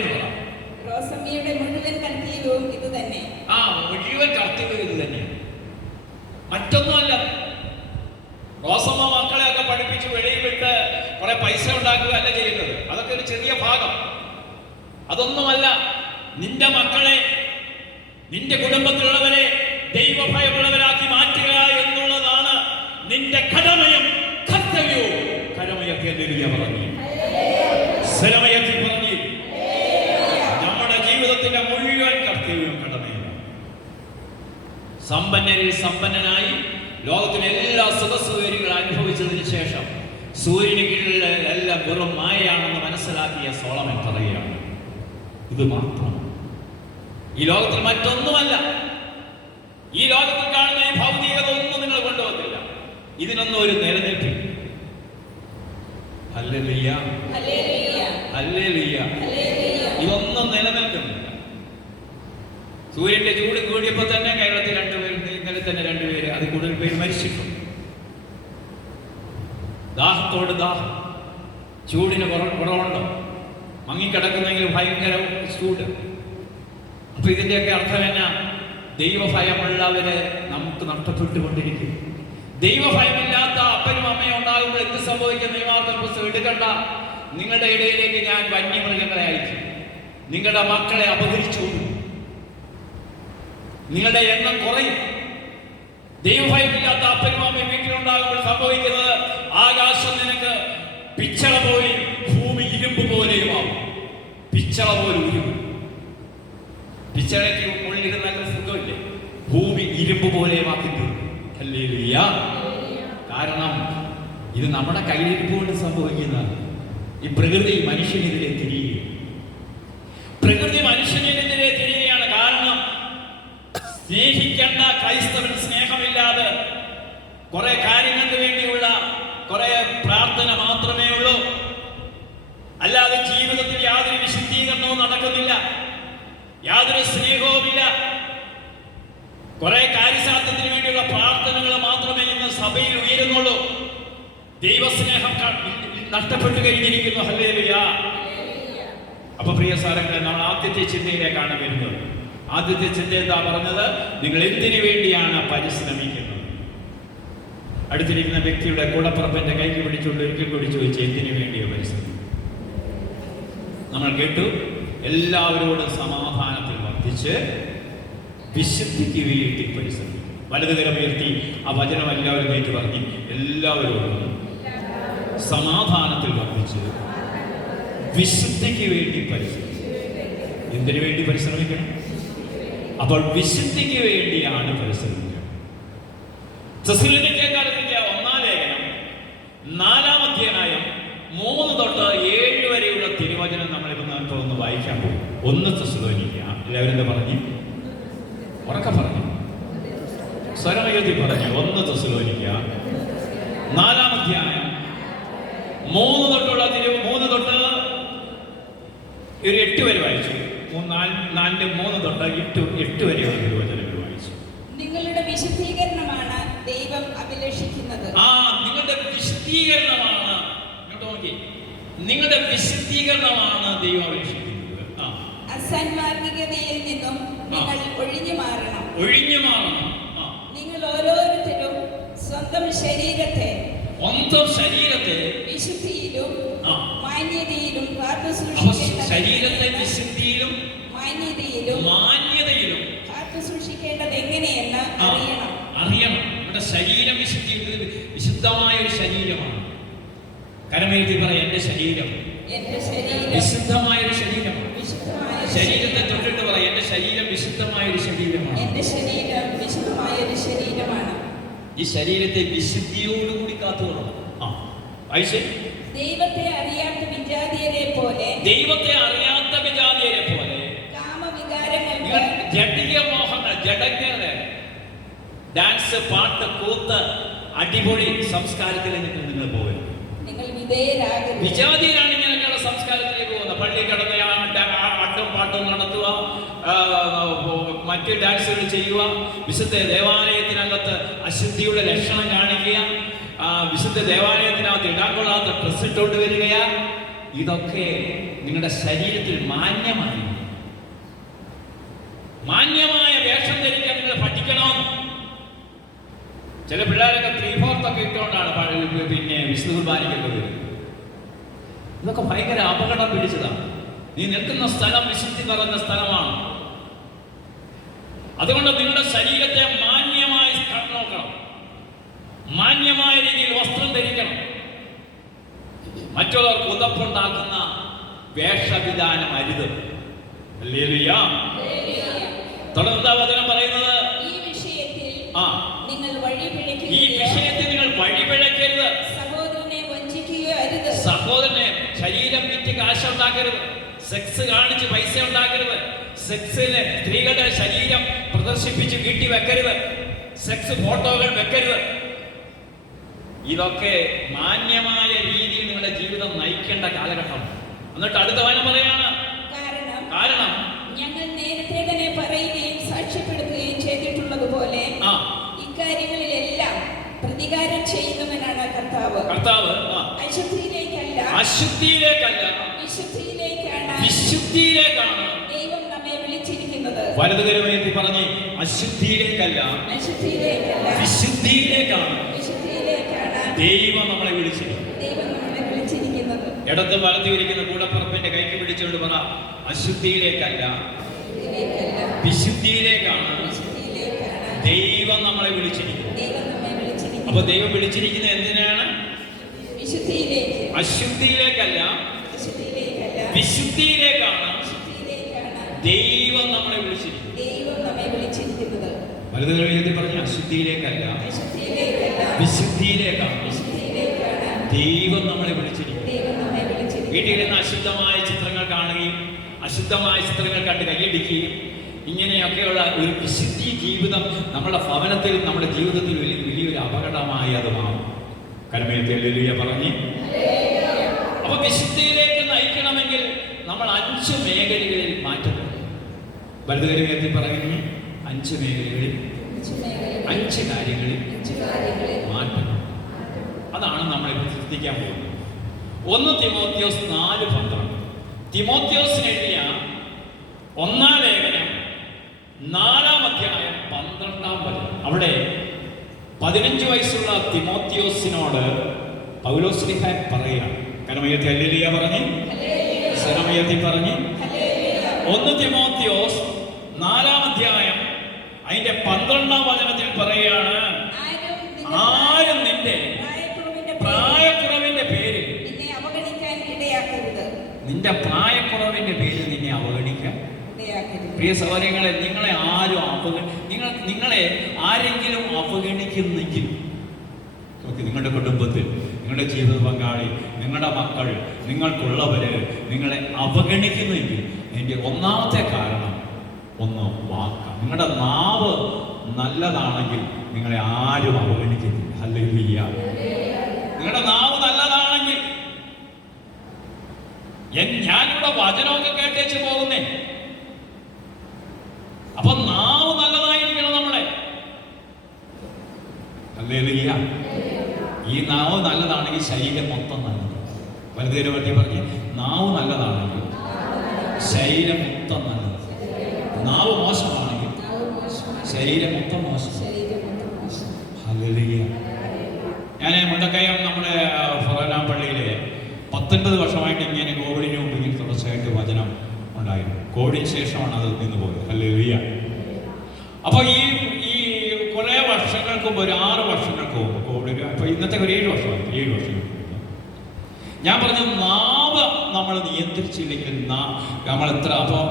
മുഴുവൻ കർത്തവ്യവും ഇത് തന്നെ. മുഴുവൻ കർത്തവ്യം ഇത് തന്നെ, മറ്റൊന്നുമല്ല. റോസമ്മ മക്കളെയൊക്കെ പഠിപ്പിച്ച് വെളിയിൽ വിട്ട് കുറെ പൈസ ഉണ്ടാക്കുക അല്ല ചെയ്യുന്നത്. അതൊക്കെ ഒരു ചെറിയ ഭാഗം. അതൊന്നുമല്ല. നിന്റെ മക്കളെ, നിന്റെ കുടുംബത്തിലുള്ളവരെ ദൈവഭയമുള്ളവരാക്കി മാറ്റുക എന്നുള്ളതാണ് നിന്റെ കടമയും കർത്തവ്യവും. കരമുയർത്തി പറഞ്ഞു. സ്വരമുയർത്തി പറഞ്ഞു. നമ്മുടെ ജീവിതത്തിന്റെ മുഴുവൻ കർത്തവ്യവും കടമയും. സമ്പന്നരിൽ സമ്പന്നനായി ലോകത്തിലെ എല്ലാ സുഖസൗകര്യങ്ങൾ അനുഭവിച്ചതിന് ശേഷം സൂര്യന് കീഴിൽ എല്ലാം വെറും മായയാണെന്ന് മനസ്സിലാക്കിയ സോളമൻ പറയുകയാണ്, ഇത് മാത്രം. ഈ ലോകത്തിൽ മറ്റൊന്നുമല്ല. ഈ ലോകത്തിൽ കാണുന്ന ഈ ഭൗതികത ഒന്നും നിങ്ങൾ കൊണ്ടുപോകത്തില്ല. ഇതിനൊന്നും ഒരു നിലനിൽപ്പില്ല. Hallelujah, hallelujah. ഇതൊന്നും നിലനിൽക്കുന്നില്ല. സൂര്യന്റെ ചൂട് കൂടിയപ്പോൾ തന്നെ കേരളത്തിൽ 2 പേര്, ഇന്നലെ തന്നെ 2 പേര്, അത് കൂടുതൽ പേര് മരിച്ചിട്ടുണ്ട്. ദാഹത്തോട് ദാഹം. ചൂടിന് കുറവുണ്ടോ? മങ്ങിക്കിടക്കുന്നെങ്കിൽ ഭയങ്കര ചൂട്. അപ്പൊ ഇതിന്റെയൊക്കെ അർത്ഥം എന്നാ? ദൈവഭയമുള്ളവരെ നമുക്ക് നഷ്ടപ്പെട്ടുകൊണ്ടിരിക്കും. ദൈവഭയമില്ലാത്ത അപ്പനും അമ്മയും ഉണ്ടാകുമ്പോൾ എന്ത് സംഭവിക്കും? നിയമാവർത്തന പുസ്തകം എടുക്കണ്ട. നിങ്ങളുടെ ഇടയിലേക്ക് ഞാൻ വന്യമൃഗങ്ങളെ അയക്കും. നിങ്ങളുടെ മക്കളെ അപഹരിച്ചു. നിങ്ങളുടെ എണ്ണം കുറയും. ദൈവഭയമില്ലാത്ത അപ്പനും അമ്മയും വീട്ടിലുണ്ടാകുമ്പോൾ സംഭവിക്കുന്നത്, ആകാശം നിനക്ക് പിച്ചള പോയി ഭൂമി ഇരുമ്പ് പോലെയുമാവും. പിച്ചള പോലെ ഉരുകും. പിച്ചളയ്ക്ക് ഉള്ളിൽ നല്ല സുഖമില്ലേ? ഭൂമി ഇരുമ്പ് പോലെ ആക്കി തീർക്കും. ഹല്ലേലൂയ. കാരണം ഇത് നമ്മുടെ കയ്യിലിരിപ്പുകൊണ്ട് സംഭവിക്കുന്ന ഈ പ്രകൃതി മനുഷ്യനെതിരെ തിരിയുക. പ്രകൃതി മനുഷ്യനെതിരെ തിരിയുകയാണ്. കാരണം സ്നേഹിക്കേണ്ട ക്രൈസ്തവൻ സ്നേഹമില്ലാതെ കുറെ കാര്യങ്ങൾക്ക് വേണ്ടിയുള്ള കുറെ പ്രാർത്ഥന മാത്രമേ ഉള്ളൂ. അല്ലാതെ ജീവിതത്തിൽ യാതൊരു വിശുദ്ധീകരണവും നടക്കുന്നില്ല, യാതൊരു സ്നേഹവുമില്ല. കുറെ കാര്യസാധ്യത്തിന് വേണ്ടിയുള്ള പ്രാർത്ഥനകൾ മാത്രമേ ഇന്ന് സഭയിൽ ഉയരുന്നുള്ളൂ. ദൈവസ്നേഹം നഷ്ടപ്പെട്ടു കഴിഞ്ഞിരിക്കുന്നു. ഹല്ലേലൂയ. അപ്പൊ പ്രിയ സാരങ്ങളെ, നമ്മൾ ആദ്യത്തെ ചിന്തയിലേക്കാണ് വരുന്നത്. ആദ്യത്തെ ചിന്ത എന്താ പറഞ്ഞത്? നിങ്ങൾ എന്തിനു വേണ്ടിയാണ് പരിശ്രമിക്കുന്നത്? അടുത്തിരിക്കുന്ന വ്യക്തിയുടെ കൂടപ്പുറപ്പിന്റെ കൈക്ക് പിടിച്ചുകൊണ്ട് ഒരിക്കൽ കൂടി ചോദിച്ചു, എന്തിനു വേണ്ടിയോ പരിശ്രമിക്കും? നമ്മൾ കേട്ടു, എല്ലാവരോടും സമാധാനത്തിൽ വർദ്ധിച്ച് വിശുദ്ധിക്ക് വേണ്ടി പരിശ്രമിക്കും. വലതുകരം ഉയർത്തി ആ വചനം എല്ലാവരും ഏറ്റു പറഞ്ഞു, എല്ലാവരോടും സമാധാനത്തിൽ വർദ്ധിച്ച് വിശുദ്ധിക്ക് വേണ്ടി പരിശ്രമിക്കും. എന്തിനു വേണ്ടി പരിശ്രമിക്കണം? അപ്പോൾ വിശുദ്ധിക്ക് വേണ്ടിയാണ് പരിശ്രമിക്കുക. തെസ്സലോനിക്കക്കാർക്ക് 1-ാം ലേഖനം 4-ാം അധ്യായം 3 തൊട്ട് 7 വരെയുള്ള തിരുവചനം നമ്മളിപ്പോൾ ഒന്ന് വായിക്കാൻ പോകും. 1 തെസ്സലോനിക്ക. എല്ലാവരും എന്താ പറഞ്ഞു? ഉറക്കെ പറഞ്ഞു, സ്വരമയത്തിൽ പറഞ്ഞു. 1 തെസ്സലോനിക്ക 4-ാം അധ്യായം 3 തൊട്ടുള്ള 3 തൊട്ട് ഒരു 8 വരെ വായിച്ചു. 4-3 തൊട്ട് 8 വരെയുള്ള തിരുവചനങ്ങൾ വായിച്ചു. നിങ്ങളുടെ വിശുദ്ധീകരണമാണ് ദൈവം അഭിലഷിക്കുന്നത്. നിങ്ങളുടെ വിശുദ്ധീകരണമാണ്, ഇങ്ങോട്ട് നോക്കി, നിങ്ങളുടെ വിശുദ്ധീകരണമാണ് ദൈവം അഭിലഷിക്കുന്നത്. അസന്മാർഗികതയിൽ നിന്നും നിങ്ങൾ ഒഴിഞ്ഞു മാറണം. നിങ്ങൾ ഓരോരുത്തരും സ്വന്തം ശരീരത്തെ വിശുദ്ധിയിലും മാന്യതയിലും ശരീരത്തെ വിശുദ്ധിയിലും മാന്യതയിലും കാത്തു സൂക്ഷിക്കേണ്ടത് എങ്ങനെയെന്ന് അറിയണം. നമ്മുടെ ശരീരം വിശുദ്ധമായ ഒരു ശരീരമാണ്. കരമേറ്റി പറയാം, എന്റെ ശരീരം വിശുദ്ധമായ ഒരു ശരീരമാണ്. ശരീരത്തെ തൊട്ടിട്ട് പറയാം, എന്റെ ശരീരം വിശുദ്ധമായ ഒരു ശരീരമാണ്. ഈ ശരീരത്തെ വിശുദ്ധിയോടുകൂടി കാത്തുകൊള്ളണം. ദൈവത്തെ അറിയാത്ത വിജാതിയരെ പോലെ കാമവികാരങ്ങൾക്ക്, ജഡീയ മോഹങ്ങൾ, ജഡജ്ഞര്, ഡാൻസ്, പാട്ട്, കൂത്ത്, അടിപൊളി സംസ്കാരത്തിലേക്ക് നിങ്ങൾ പോകരുത്. നിങ്ങൾ വിധേയരാകരുത്. വിജാതിയിലാണ് ഇങ്ങനെയൊക്കെയുള്ള സംസ്കാരത്തിലേക്ക് പോകുന്നത്. പള്ളി കടന്ന് ആട്ടും പാട്ടും നടത്തുക, മറ്റ് ഡാൻസുകൾ ചെയ്യുക, വിശുദ്ധ ദേവാലയത്തിനകത്ത് അശുദ്ധിയുടെ ലക്ഷണം കാണിക്കുക, വിശുദ്ധ ദേവാലയത്തിനകത്ത് ഇടാൻ കൊള്ളാത്ത ഡ്രസ് ഇട്ടുകൊണ്ട് വരികയാ. ഇതൊക്കെ നിങ്ങളുടെ ശരീരത്തിൽ മാന്യമായ വേഷം ധരിക്കാൻ നിങ്ങൾ പഠിക്കണം. ചില പിള്ളേരൊക്കെ 3/4 ഒക്കെ ഇട്ടുകൊണ്ടാണ് പിന്നെ വിശുദ്ധ കുർബാനയ്ക്കൊക്കെ വരുന്നത്. ഇതൊക്കെ ഭയങ്കര അപകടം പിടിച്ചതാണ്. നീ നിൽക്കുന്ന സ്ഥലം വിശുദ്ധി നിറഞ്ഞ സ്ഥലമാണ്. അതുകൊണ്ട് നിങ്ങളുടെ ശരീരത്തെ മാന്യമായി നോക്കണം, മാന്യമായ രീതിയിൽ വസ്ത്രം ധരിക്കണം. മറ്റുള്ളവർക്ക് ഉതപ്പുണ്ടാക്കുന്ന വേഷവിധാനം അരുത്. ഹല്ലേലൂയ. തുടർന്ന് വചനം പറയുന്നത്, ഈ വിഷയത്തിൽ നിങ്ങൾ വഴിപിഴക്കരുത്. സഹോദരനെ ശരീരം വിറ്റ് കാശുണ്ടാക്കരുത്. സെക്സ് കാണിച്ച് പൈസ ഉണ്ടാക്കരുത്. സെക്സിന് സ്ത്രീകളുടെ ശരീരം പ്രദർശിപ്പിച്ച് വീട്ടിൽ വെക്കരുത്. സെക്സ് ഫോട്ടോകൾ വെക്കരുത്. ഇതൊക്കെ മാന്യമായ രീതിയിൽ നിങ്ങളുടെ ജീവിതം നയിക്കേണ്ട കാലഘട്ടം. എന്നിട്ട് അടുത്ത വചനം പറയാണ്, കാരണം ഞങ്ങൾ നേരത്തെ തന്നെ പറയുകയും സാക്ഷ്യപ്പെടുത്തുകയും ചെയ്തിട്ടുള്ളതുപോലെ ഇക്കാര്യങ്ങളിലെല്ലാം പ്രതികാരം ചെയ്യുന്നവനാണ് കർത്താവ്. അശുദ്ധിയിലേക്കല്ല വിശുദ്ധിയിലേക്കാണ് ദൈവം നമ്മെ വിളിച്ചിരിക്കുന്നത്. വലതുകരമേറ്റി പറഞ്ഞ്, അശുദ്ധിയിലേക്കല്ല വിശുദ്ധിയിലേക്കാണ് ദൈവം നമ്മളെ വിളിച്ചിരിക്കുന്നത്. ഇടത്ത് വലത്ത് ഇരിക്കുന്ന കൂടപ്പുറപ്പിന്റെ കൈക്ക് പിടിച്ചുകൊണ്ട് പറ, അശുദ്ധിയിലേക്കല്ല വിശുദ്ധിയിലേക്കാണ് ദൈവം നമ്മളെ വിളിച്ചിരിക്കുന്നത്. അപ്പൊ ദൈവം വിളിച്ചിരിക്കുന്നത് എന്തിനാണ്? അശുദ്ധിയിലേക്കല്ല വിശുദ്ധിയിലേക്കാണ് ദൈവം നമ്മളെ വിളിച്ചിരിക്കുന്നു. ദൈവം നമ്മെ വിളിച്ചിരിക്കുന്നത് വലുതുകളിൽ പറഞ്ഞ അശുദ്ധിയിലേക്കല്ല, അശുദ്ധിയിലേക്കല്ല, വിശുദ്ധിയിലേക്കാണ് വിശുദ്ധിയിലേക്കാണ് ദൈവം നമ്മളെ വിളിച്ചിരിക്കുന്നത്. ദൈവം നമ്മെ വിളിച്ചിരിക്കുന്നത്. വീട്ടിലിരുന്ന് അശുദ്ധമായ ചിത്രങ്ങൾ കാണുകയും അശുദ്ധമായ ചിത്രങ്ങൾ കണ്ട് കൈയടിക്കുകയും ഇങ്ങനെയൊക്കെയുള്ള ഒരു വിശുദ്ധി ജീവിതം നമ്മുടെ ഭവനത്തിൽ, നമ്മുടെ ജീവിതത്തിൽ വലിയൊരു അപകടമായി അത് മാറും. കരമേത്തിയ പറഞ്ഞ് അപ്പൊ വിശുദ്ധിയിലേക്ക് നയിക്കണമെങ്കിൽ നമ്മൾ 5 മേഖലകളിൽ മാറ്റം. വലുതുകരമേത്തി പറയുന്നു 5 മേഖലകളിൽ 5 കാര്യങ്ങളിൽ മാറ്റം. അതാണ് നമ്മൾ ശ്രദ്ധിക്കാൻ പോകുന്നത്. 1 തിമോത്തിയോസ് 4:12. തിമോത്തിയോസിന് എഴുതിയ 1-ാം ലേഖനം 4-ാം അധ്യായം 12-ാം വചനം. അവിടെ 15 വയസ്സുള്ള തിമോത്തിയോസിനോട് പൗലോസ്ലീഹ പറയുകയാണ്. കരമയത്തി ഹല്ലേലൂയ പറഞ്ഞ്, സ്വരമയത്തി പറഞ്ഞ്. 1 തിമോത്തിയോസ് 4-ാം അധ്യായം അതിന്റെ 12-ാം വചനത്തിൽ പറയുകയാണ്, ആരും നിന്റെ പ്രായക്കുറവിന്റെ പേരിൽ, നിന്നെ അവഗണിക്കാൻ ഇടയാക്കരുത്. നിന്റെ പ്രായക്കുറവിന്റെ പേരിൽ നിന്നെ അവഗണിക്കാൻ ഇടയാക്കരുത്. പ്രിയ സഹോദരങ്ങളെ, നിങ്ങളെ ആരെങ്കിലും അവഗണിക്കുന്നെങ്കിൽ, നിങ്ങളുടെ കുടുംബത്തിൽ, നിങ്ങളുടെ ജീവിത പങ്കാളി, നിങ്ങളുടെ മക്കൾ, നിങ്ങൾക്കുള്ളവര് നിങ്ങളെ അവഗണിക്കുന്നെങ്കിൽ അതിൻ്റെ 1-ാമത്തെ കാരണം വാക്കാണ്. നിങ്ങളുടെ നാവ് നല്ലതാണെങ്കിൽ നിങ്ങളെ ആരും അവഗണിക്കുന്നില്ല. ഹല്ലേലൂയ. നിങ്ങളുടെ നാവ് നല്ലതാണെങ്കിൽ, ഞാനിവിടെ വചനമൊക്കെ കേട്ടേച്ച് പോകുന്നേ. അപ്പൊ നാവ് നല്ലതായിരിക്കണം നമ്മളെ. ഹല്ലേലൂയ. ഈ നാവ് നല്ലതാണെങ്കിൽ ശരീരം മൊത്തം നല്ലത്. വലുതേരെ പറ്റി പറഞ്ഞ്, നാവ് നല്ലതാണെങ്കിൽ ശരീരം മൊത്തം നല്ലത്. നാവ് മോശമാണെങ്കിൽ ശരീരം മൊത്തം മോശം. ഹല്ലേലൂയ. ഞാൻ മുണ്ടക്കയം നമ്മുടെ ഫൊറോന പള്ളിയിലെ 19 വർഷമായിട്ട് ഇങ്ങനെ കോവിഡിന് മുമ്പ് ഇങ്ങനെ തുടർച്ചയായിട്ട് വചനം ഉണ്ടായിരുന്നു. കോവിഡിന് ശേഷമാണ് അത് നിന്ന് പോയത്. ഹല്ലേലൂയ. അപ്പോൾ ഈ കുറേ വർഷങ്ങൾക്ക് മുമ്പ്, ഒരു 6 വർഷങ്ങൾക്ക് മുമ്പ് കോവിഡ്, അപ്പോൾ ഇന്നത്തെ ഒരു 7 വർഷമായി. 7 വർഷങ്ങൾക്ക് മുമ്പ് ഞാൻ പറഞ്ഞു, നാവ് നമ്മൾ നിയന്ത്രിച്ചില്ലെങ്കിൽ നമ്മൾ എത്ര, അപ്പോൾ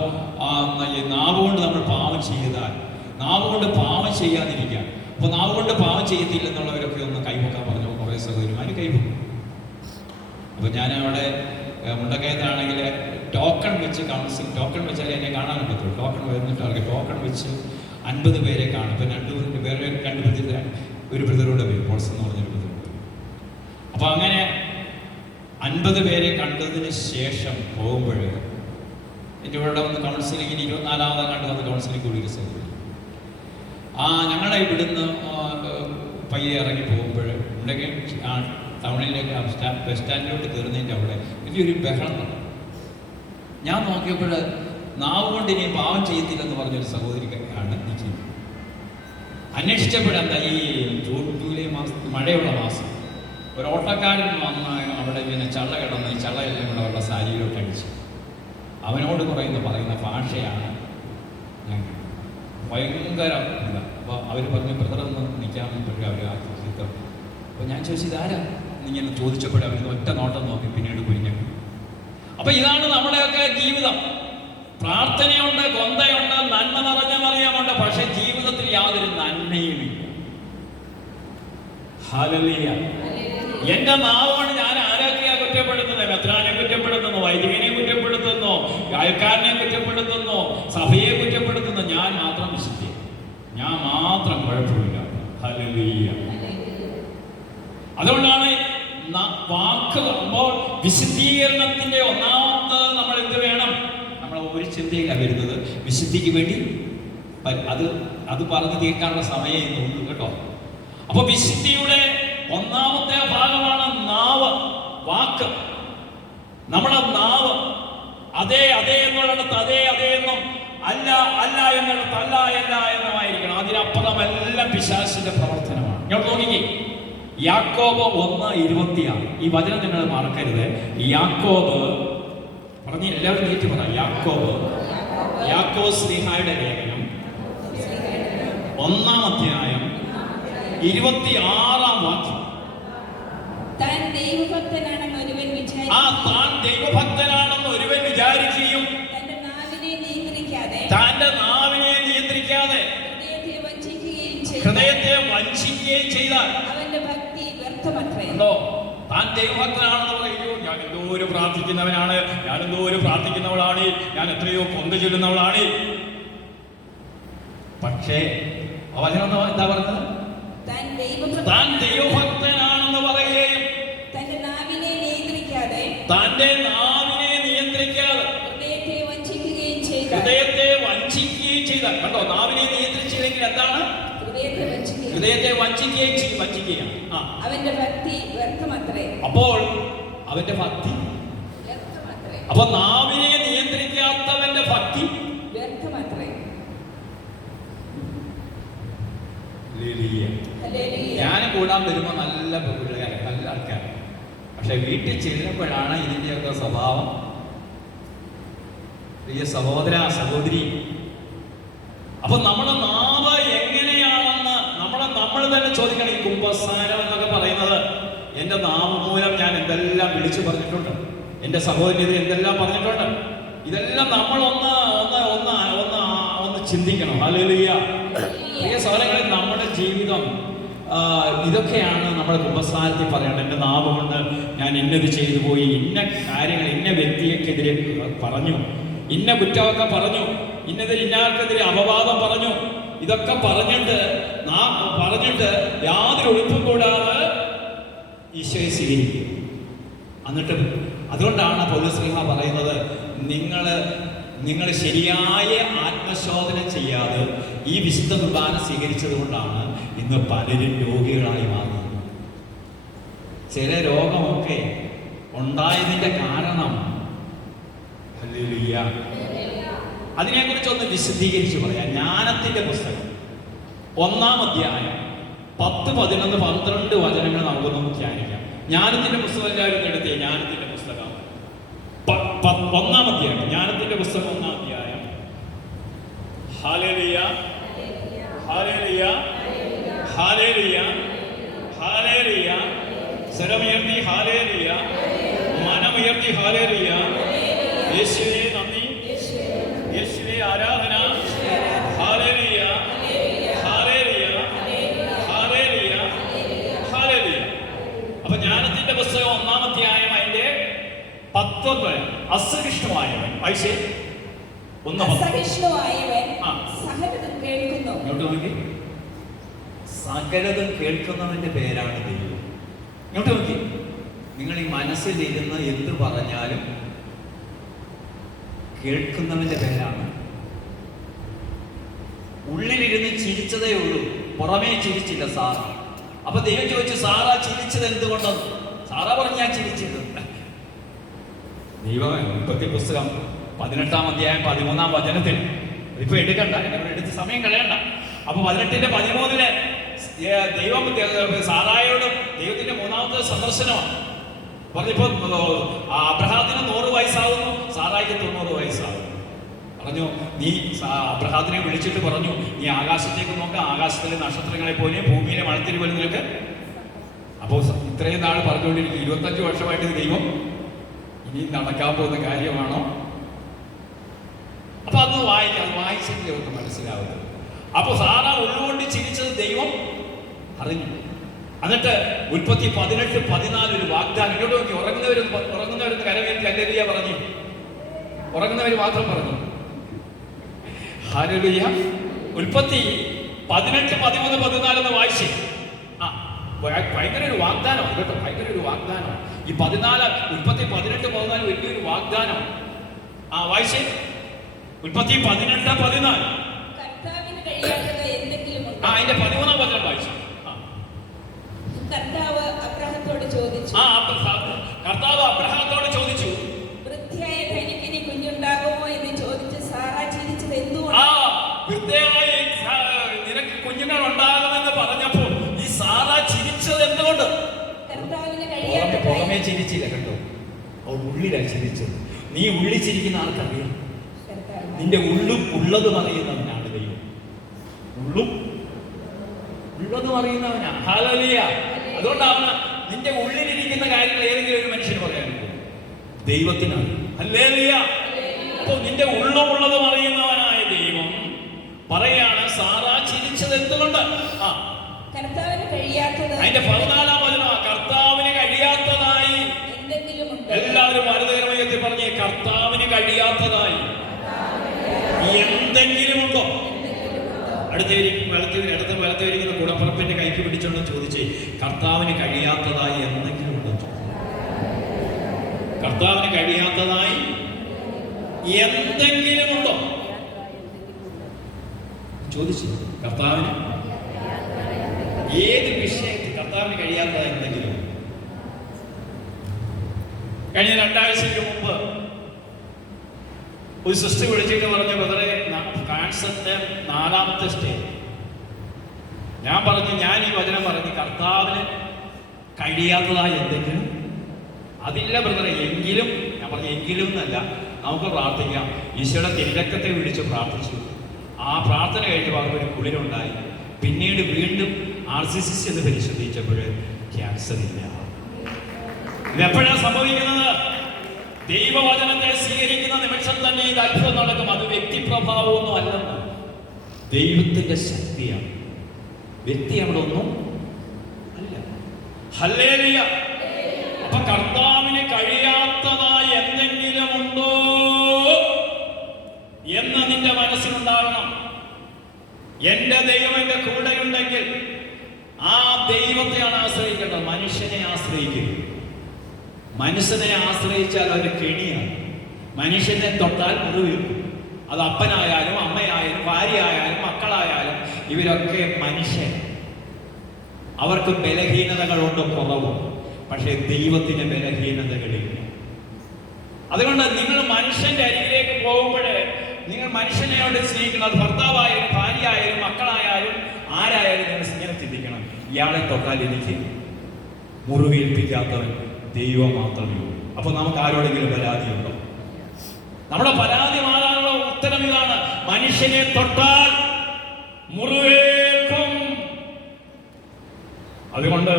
നാവ് കൊണ്ട് നമ്മൾ പാപം ചെയ്താൽ, നാവ് കൊണ്ട് പാപം ചെയ്യാതിരിക്കാൻ, അപ്പോൾ നാവ് കൊണ്ട് പാപം ചെയ്യത്തില്ലെന്നുള്ളവരൊക്കെ ഒന്ന് കൈവക്കാൻ പറഞ്ഞു. കുറേ സഹോദരിമാർ കൈവക്കും. അപ്പോൾ ഞാൻ അവിടെ മുണ്ടക്കയത്താണെങ്കിൽ ടോക്കൺ വെച്ച് കൗൺസിലിംഗ്, ടോക്കൺ വെച്ചാൽ എന്നെ കാണാൻ പറ്റുള്ളൂ. ടോക്കൺ വരുന്നിട്ട് അവർക്ക് ടോക്കൺ വെച്ച് 50 പേരെ കാണും. ഇപ്പം 2 വേറെ 2 ബ്രദർ, ഒരു ബ്രദറൂടെ വരും, പോൾസ് എന്ന് പറഞ്ഞൊരു ബ്രദറുണ്ട്. അപ്പോൾ അങ്ങനെ 50 പേരെ കണ്ടതിന് ശേഷം പോകുമ്പോൾ എൻ്റെ ഇവിടെ വന്ന് കൗൺസിലിങ്ങിന് 24-ാമത് വന്ന് കൗൺസിലിംഗ് കൂടി സൗകര്യം. ഞങ്ങളുടെ ഇവിടുന്ന് പയ്യെ ഇറങ്ങി പോകുമ്പോൾ ഉണ്ടെങ്കിൽ ടൗണിലേക്ക് ബസ് സ്റ്റാൻഡിലോട്ട് കയറുന്നതിൻ്റെ അവിടെ വലിയൊരു ബഹളം നടന്നു. ഞാൻ നോക്കിയപ്പോൾ നാവ് കൊണ്ട് ഇനി പാവം ചെയ്യത്തില്ലെന്ന് പറഞ്ഞൊരു സഹോദരിക്കാണ് നിൽക്കുന്നത്. അന്വേഷിച്ചപ്പോഴെന്താ, ഈ ജൂലൈ മാസത്തിൽ, മഴയുള്ള മാസം, ഒരു ഓട്ടക്കാരൻ വന്ന് അവിടെ ഇങ്ങനെ ചള്ള കിടന്ന് ഈ ചള്ളയെല്ലാം കൂടെ അവരുടെ സാരിയിലോട്ട് അടിച്ചു. അവനോട് പറയുന്ന ഭാഷയാണ് ഞാൻ ഭയങ്കര ഇതാ. അപ്പോൾ അവർ പറഞ്ഞു, ബ്രദറൊന്ന് നിൽക്കാമെന്നപ്പോഴും അവർ ആ ചിത്രം. അപ്പോൾ ഞാൻ ചോദിച്ചു, ഇതാരാ എന്നിങ്ങനെ ചോദിച്ചപ്പോഴും അവർ ഒറ്റ നോട്ടം നോക്കി പിന്നീട് കുഞ്ഞു. അപ്പോൾ ഇതാണ് നമ്മുടെയൊക്കെ ജീവിതം. പ്രാർത്ഥനയുണ്ട്, കൊന്തയുണ്ട്, നന്മ നിറഞ്ഞ മറിയാമുണ്ട്, പക്ഷെ ജീവിതത്തിൽ യാതൊരു നന്മയുമില്ല. ഹല്ലേലൂയ. എന്റെ നാവാണ് ഞാൻ ആരൊക്കെയാ കുറ്റപ്പെടുത്തുന്നത്? മെത്രാനെ കുറ്റപ്പെടുത്തുന്നു, വൈദികനെ കുറ്റപ്പെടുത്തുന്നു, അയൽക്കാരനെ കുറ്റപ്പെടുത്തുന്നു, സഭയെ കുറ്റപ്പെടുത്തുന്നു. ഞാൻ മാത്രം വിശുദ്ധി, ഞാൻ മാത്രം കുഴപ്പമില്ല. ഹല്ലേലൂയ. അതുകൊണ്ടാണ് വാക്ക് അപ്പോൾ വിശുദ്ധീകരണത്തിന്റെ 1-ാമത് നമ്മൾ എന്ത് വേണം? നമ്മൾ ഒരു ചിന്തയിലാണ് വരുന്നത്, വിശുദ്ധിക്ക് വേണ്ടി അത് പറഞ്ഞു തീർക്കാനുള്ള സമയം ഇന്നുള്ളൂ കേട്ടോ. അപ്പൊ വിശുദ്ധിയുടെ 1-ാമത്തെ ഭാഗമാണ് നാവ്, വാക്ക്. നമ്മുടെ നാവ് അതെ അതെ എന്നുള്ളിടത്ത് അതെ അതെ എന്നും, അല്ല അല്ല എന്നുള്ളിടത്ത് അല്ല അല്ല എന്നുമായിരിക്കണം. അതിനപ്പുറം എല്ലാം പിശാചിന്റെ പ്രവർത്തനമാണ്. ഞാൻ നോക്കിക്കേ, യാക്കോബ് 1:26. ഈ വചനം നിങ്ങൾ മറക്കരുത്. യാക്കോബ് പറഞ്ഞ് എല്ലാവരും നീട്ടി പറ. യാക്കോബ് ശ്ലീഹായുടെ ലേഖനം 1-ാം അധ്യായം 26-ാം വാക്യം. താൻ ദൈവഭക്തനാണെന്ന് ഒരുവൻ വിചാരിക്കുകയും തന്റെ നാവിനെ തന്റെ നാവിനെ നിയന്ത്രിക്കാതെ ഹൃദയത്തെ വഞ്ചിക്കുകയും ചെയ്താൽ ഹൃദയത്തെ വഞ്ചിക്കുകയും ചെയ്താൽ അവന്റെ ഭക്തി വ്യർത്ഥമത്രേ. ഉണ്ടോ? താൻ ദൈവഭക്തനാണെന്ന് പറയൂ, ഞാൻ എന്തോ ഒരു പ്രാർത്ഥിക്കുന്നവനാണ്, ഞാൻ എന്തോ ഒരു പ്രാർത്ഥിക്കുന്നവളാണ്, ഞാൻ എത്രയോ കൊന്ത് ചൊല്ലുന്നവളാണ്. പക്ഷേ വചനം എന്താ പറഞ്ഞത്? താൻ ദൈവഭക്തനാണെന്ന് പറയുകയും തന്റെ നാവിനെ നിയന്ത്രിക്കാതെ തന്റെ നാവിനെ നിയന്ത്രിക്കാതെ ഹൃദയത്തെ വഞ്ചിക്കുകയും ചെയ്താൽ ഹൃദയത്തെ വഞ്ചിക്കുകയും ചെയ്താൽ, കണ്ടോ? നാവിനെ നിയന്ത്രിച്ചില്ലെങ്കിൽ എന്താണ്? ഹൃദയത്തെ വഞ്ചിക്കുകയാണ്. അവന്റെ ഭക്തി വ്യർത്ഥമത്രേ. അപ്പോൾ അവന്റെ ഭക്തി വ്യർത്ഥമത്രേ. അപ്പൊ നാവിനെ നിയന്ത്രിക്കാത്തവന്റെ ഭക്തി വ്യർത്ഥമത്രേ. ഹല്ലേലൂയ. ഞാൻ കൂടാൻ വരുമ്പോ നല്ല പിള്ളേരെ, നല്ല ആൾക്കാരെ, പക്ഷെ വീട്ടിൽ ചെല്ലുമ്പോഴാണ് ഇതിന്റെയൊക്കെ സ്വഭാവം. പ്രിയ സഹോദര സഹോദരി, അപ്പൊ നമ്മുടെ നാവ് എങ്ങനെയാണെന്ന് നമ്മൾ തന്നെ ചോദിക്കണം. ഈ കുംഭസാരം എന്നൊക്കെ പറയുന്നത്, എന്റെ നാവ് മൂലം ഞാൻ എന്തെല്ലാം വിളിച്ചു പറഞ്ഞിട്ടുണ്ട്, എന്റെ സഹോദരി എന്തെല്ലാം പറഞ്ഞിട്ടുണ്ട്, ഇതെല്ലാം നമ്മൾ ഒന്ന് ചിന്തിക്കണം. ഹല്ലേലൂയ. പ്രിയ സഹോദരങ്ങളെ, നമ്മുടെ ജീവിതം ഇതൊക്കെയാണ് നമ്മുടെ കുംഭസാരത്തിൽ പറയേണ്ടത്. എൻ്റെ നാവ് കൊണ്ട് ഞാൻ ഇന്നത് ചെയ്തു പോയി, ഇന്ന കാര്യങ്ങൾ ഇന്ന വ്യക്തിക്കെതിരെ പറഞ്ഞു, ഇന്ന കുറ്റമൊക്കെ പറഞ്ഞു, ഇന്നാർക്കെതിരെ അപവാദം പറഞ്ഞു, ഇതൊക്കെ പറഞ്ഞിട്ട് യാതൊരു ഒളിപ്പും കൂടാതെ ഈശോയെ സ്വീകരിക്കും. എന്നിട്ട് അതുകൊണ്ടാണ് പൗലോസ് പറയുന്നത്, നിങ്ങൾ ശരിയായ ആത്മശോധന ചെയ്യാതെ ഈ വിശുദ്ധ കുർബാന സ്വീകരിച്ചത് കൊണ്ടാണ് ഇന്ന് പലരും രോഗികളായി മാറുന്നത്. ചില രോഗമൊക്കെ ഉണ്ടായതിന്റെ കാരണം ഹല്ലേലൂയ. അതിനെക്കുറിച്ച് ഒന്ന് വിശദീകരിച്ച് പറയാം. ജ്ഞാനത്തിന്റെ പുസ്തകം 1-ാം അധ്യായം 10, 11, 12 വചനങ്ങൾ നമുക്കൊന്ന് ധ്യാനിക്കാം. ജ്ഞാനത്തിന്റെ പുസ്തകം എല്ലാവരും എടുത്തേ. ജ്ഞാനത്തിന്റെ പുസ്തകം 1-ാം അധ്യായം, ജ്ഞാനത്തിന്റെ പുസ്തകം 1-ാം അധ്യായം. Hallelujah, hallelujah, hallelujah, hallelujah. സ്വരമുയർത്തി ഹല്ലേലൂയ, മനമുയർത്തി ഹല്ലേലൂയ. യേശുവേ നന്ദി, യേശുവേ ആരാധന. Hallelujah, hallelujah, hallelujah, hallelujah. അപ്പൊ ജ്ഞാനത്തിന്റെ പുസ്തകം 1-ാം അധ്യായം അതിന്റെ 19. അസഹിഷ്ണുവായവൻ പൈസ അസഹിഷ്ണുവായവൻ സകലതും കേൾക്കുന്നു. ഇങ്ങോട്ട് നോക്കി. സകലതും കേൾക്കുന്നവന്റെ പേരാണ് ദൈവം. ഇങ്ങോട്ട് നോക്കി. നിങ്ങൾ ഈ മനസ്സിലിരുന്ന് എന്ത് പറഞ്ഞാലും കേൾക്കുന്നവന്റെ പേരാണ്. ഉള്ളിലിരുന്ന് ചിരിച്ചതേ ഉള്ളൂ, പുറമേ ചിരിച്ചില്ല സാറ. അപ്പൊ ദൈവം ചോദിച്ചു, സാറ ചിരിച്ചത് എന്തുകൊണ്ടെന്ന്? സാറ പറഞ്ഞു, ഞാൻ ചിരിച്ചത്. ദൈവമേ, ഉൽപ്പത്തി പുസ്തകം 18-ാം അധ്യായം 13-ാം വചനത്തിൽ, ഇപ്പൊ എടുക്കണ്ട, എന്നോട് എടുത്ത് സമയം കളയണ്ട. അപ്പൊ 18-ന്റെ 13-ല് ദൈവം സാറായോടും ദൈവത്തിന്റെ 3-ാമത്തെ സന്ദർശനമാണ്. പറഞ്ഞപ്പോ അബ്രഹാത്തിന് 100 വയസ്സാകുന്നു, സാറായിക്ക് 90 വയസ്സാകുന്നു. പറഞ്ഞു, നീ അബ്രഹാത്തിനെ വിളിച്ചിട്ട് പറഞ്ഞു, നീ ആകാശത്തേക്ക് നോക്ക, ആകാശത്തിലെ നക്ഷത്രങ്ങളെ പോലെ ഭൂമിയിലെ മഴത്തിരി പോലെ നിനക്ക്. അപ്പോൾ ഇത്രയും നാൾ പറഞ്ഞുകൊണ്ടിരിക്കും, 25 വർഷമായിട്ട് ദൈവം ഇനി നടക്കാൻ പോകുന്ന കാര്യമാണോ? അപ്പൊ അത് വായിച്ചെങ്കിൽ അവർക്ക് മനസ്സിലാവുന്നത്. അപ്പൊ സാറ ഉള്ളുകൊണ്ട് ചിരിച്ചത് ദൈവം അറിഞ്ഞു. എന്നിട്ട് ഉൽപ്പത്തി 18, 14 ഒരു വാഗ്ദാനം. ഇങ്ങോട്ട് നോക്കി. ഉറങ്ങുന്നവരൊന്ന് കരവേറ്റി ഹല്ലേലൂയ പറഞ്ഞു. ഉറങ്ങുന്നവർ മാത്രം പറഞ്ഞു ഹല്ലേലൂയ. ഉൽപ്പത്തി 18, 13, 14 എന്ന് വായിച്ചേ. ഭയങ്കര ഒരു വാഗ്ദാനം കേട്ടോ, ഭയങ്കര ഒരു വാഗ്ദാനം. ഈ 14 ഉൽപ്പത്തി 18, 14 വലിയൊരു വാഗ്ദാനം. വായിച്ചേ. ഉൽപ്പത്തി 18, 14. അതിന്റെ 13-ാം വചനം വായിച്ചു. കർത്താവ് അബ്രഹാത്തോട് ചോദിച്ചു, വൃദ്ധയായ തനിക്കിനി കുഞ്ഞുണ്ടാകുമോ എന്ന് ചോദിച്ച് സാറ ചിരിച്ചത് എന്തുകൊണ്ട്? നിനക്ക് കുഞ്ഞുങ്ങൾ ഉണ്ടാകുമെന്ന് പറഞ്ഞപ്പോൾ ഈ സാറ ചിരിച്ചത് എന്തുകൊണ്ട്? കർത്താവിന് പുറമേ ചിരിച്ചില്ല കേട്ടോ, ഉള്ളിലാണ് ചിരിച്ചത്. നീ ഉള്ളി ചിരിക്കുന്ന ആൾക്കറിയാം. നിന്റെ ഉള്ളും ഉള്ളതും അറിയുന്നവനാണ് ദൈവം. ഉള്ളും ഉള്ളതും അറിയുന്നവനാണ്. ഹല്ലേലൂയ. അതുകൊണ്ടാണ് നിന്റെ ഉള്ളിലിരിക്കുന്ന കാര്യങ്ങൾ ഏതെങ്കിലും ഒരു മനുഷ്യന് പറയാനുള്ളൂ, ദൈവത്തിനാണ്. ഹല്ലേലൂയ. അപ്പൊ നിന്റെ ഉള്ളും ഉള്ളതും അറിയുന്നവനായ ദൈവം സാറാ ചിരിച്ചത് എന്തുകൊണ്ട്? ആ, കർത്താവിന് കഴിയാത്തത് അതിന്റെ 14-ാം വചനം, കർത്താവിന് കഴിയാത്തതായി എന്തെങ്കിലും ഉണ്ട്. എല്ലാവരും വലതുകരമയത്തിൽ പറഞ്ഞേ, കർത്താവിന് കഴിയാത്തതായി എന്തെങ്കിലും ഉണ്ടോ? അടുത്ത വലത്തേരിക്കുന്ന കൂടപ്പുറപ്പിന്റെ കൈക്ക് പിടിച്ചോണ്ട് ചോദിച്ചേ, കർത്താവിന് കഴിയാത്തതായി എന്തെങ്കിലും ഉണ്ടോ? കർത്താവിന് കഴിയാത്തതായി എന്തെങ്കിലും ഉണ്ടോ? ചോദിച്ചു. കർത്താവിന് ഏത് വിഷയത്തിൽ കർത്താവിന് കഴിയാത്തതായി എന്തെങ്കിലും? കഴിഞ്ഞ 2 ആഴ്ചയ്ക്ക് മുമ്പ് ഒരു സിസ്റ്റർ വിളിച്ചിട്ട് പറഞ്ഞ, ബ്രദറെ, കാൻസറിന്റെ 4ാമത്തെ സ്റ്റേജ്. ഞാൻ പറഞ്ഞു, ഞാൻ ഈ വചനം പറഞ്ഞു, കർത്താവിന് കഴിയാത്തതായി എന്തെങ്കിലും? അതില്ല ബ്രദറെ, എങ്കിലും. ഞാൻ പറഞ്ഞു എങ്കിലും എന്നല്ല, നമുക്ക് പ്രാർത്ഥിക്കാം. ഈശോയുടെ തിരക്കത്തെ വിളിച്ച് പ്രാർത്ഥിച്ചു. ആ പ്രാർത്ഥന കഴിഞ്ഞപ്പോൾ അവർക്കൊരു കുളിരുണ്ടായി. പിന്നീട് വീണ്ടും RCCC എന്ന് പരിശോധിച്ചപ്പോൾ ക്യാൻസർ ഇല്ല. ഇതെപ്പോഴാണ് സംഭവിക്കുന്നത്? ദൈവവചനത്തെ സ്വീകരിക്കുന്ന നിമിഷം തന്നെ ഇത് അത്ഭുതം നടക്കും. അത് വ്യക്തിപ്രഭാവമൊന്നും അല്ലെന്ന്, ദൈവത്തിന്റെ ശക്തിയാണ്. വ്യക്തി അവിടെ ഒന്നും അല്ല. ഹല്ലേലൂയ. അപ്പൊ കർത്താവിന് കഴിയാത്തതായി എന്തെങ്കിലും ഉണ്ടോ എന്ന് നിന്റെ മനസ്സിലുണ്ടാകണം. എന്റെ ദൈവം എന്റെ കൂടെയുണ്ടെങ്കിൽ ആ ദൈവത്തെയാണ് ആശ്രയിക്കേണ്ടത്, മനുഷ്യനെ ആശ്രയിക്കരുത്. മനുഷ്യനെ ആശ്രയിച്ചാൽ ഒരു കെണിയാണ്. മനുഷ്യനെ തൊട്ടാൽ മുറിവേൽക്കും. അത് അപ്പനായാലും അമ്മയായാലും ഭാര്യയായാലും മക്കളായാലും ഇവരൊക്കെ മനുഷ്യൻ. അവർക്ക് ബലഹീനതകളുണ്ട്, കുറവും. പക്ഷേ ദൈവത്തിന് ബലഹീനതകളില്ല. അതുകൊണ്ട് നിങ്ങൾ മനുഷ്യന്റെ അരികിലേക്ക് പോകുമ്പോൾ നിങ്ങൾ മനുഷ്യനെയോട് സ്നേഹിക്കണം. അത് ഭർത്താവായാലും ഭാര്യയായാലും മക്കളായാലും ആരായാലും നിങ്ങൾ ഇങ്ങനെ ചിന്തിക്കണം, ഇയാളെ തൊട്ടാൽ എനിക്ക് മുറിവേൽപ്പിക്കാത്തവൻ ദൈവം മാത്രമേ ഉള്ളൂ. അപ്പൊ നമുക്ക് ആരോടെങ്കിലും പരാതിയുണ്ടോ? നമ്മുടെ പരാതി മാറാനുള്ള ഉത്തരം ഇതാണ്, മനുഷ്യനെ തൊട്ടാൽ മുറിവേൽക്കും. അതുകൊണ്ട്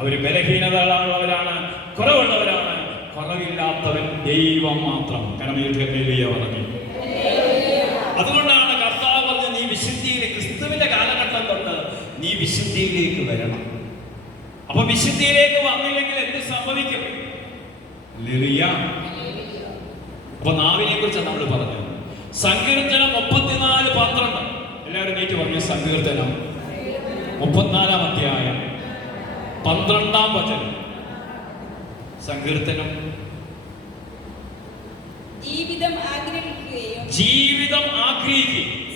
അവര് ബലഹീനതയുള്ളവരാണ്, കുറവുള്ളവരാണ്. കുറവില്ലാത്തവൻ ദൈവം മാത്രം. കരമേൽപ്പിയ പറഞ്ഞു. അതുകൊണ്ടാണ് കർത്താവ് പറഞ്ഞത്, നീ വിശുദ്ധിയിലേക്ക്, ക്രിസ്തുവിന്റെ കാലഘട്ടം തൊട്ട് നീ വിശുദ്ധിയിലേക്ക് വരണം. അപ്പൊ വിശുദ്ധിയിലേക്ക് വന്നില്ലെങ്കിൽ എന്ത് സംഭവിക്കും? അപ്പൊ നാവിനെ കുറിച്ച് നമ്മൾ പറഞ്ഞു. സങ്കീർത്തനം 34:12. എല്ലാവരും നീറ്റ് പറഞ്ഞു. സങ്കീർത്തനം 34-ാം അധ്യായം 12-ാം വചനം. സങ്കീർത്തനം, ജീവിതം ആഗ്രഹിക്കുകയും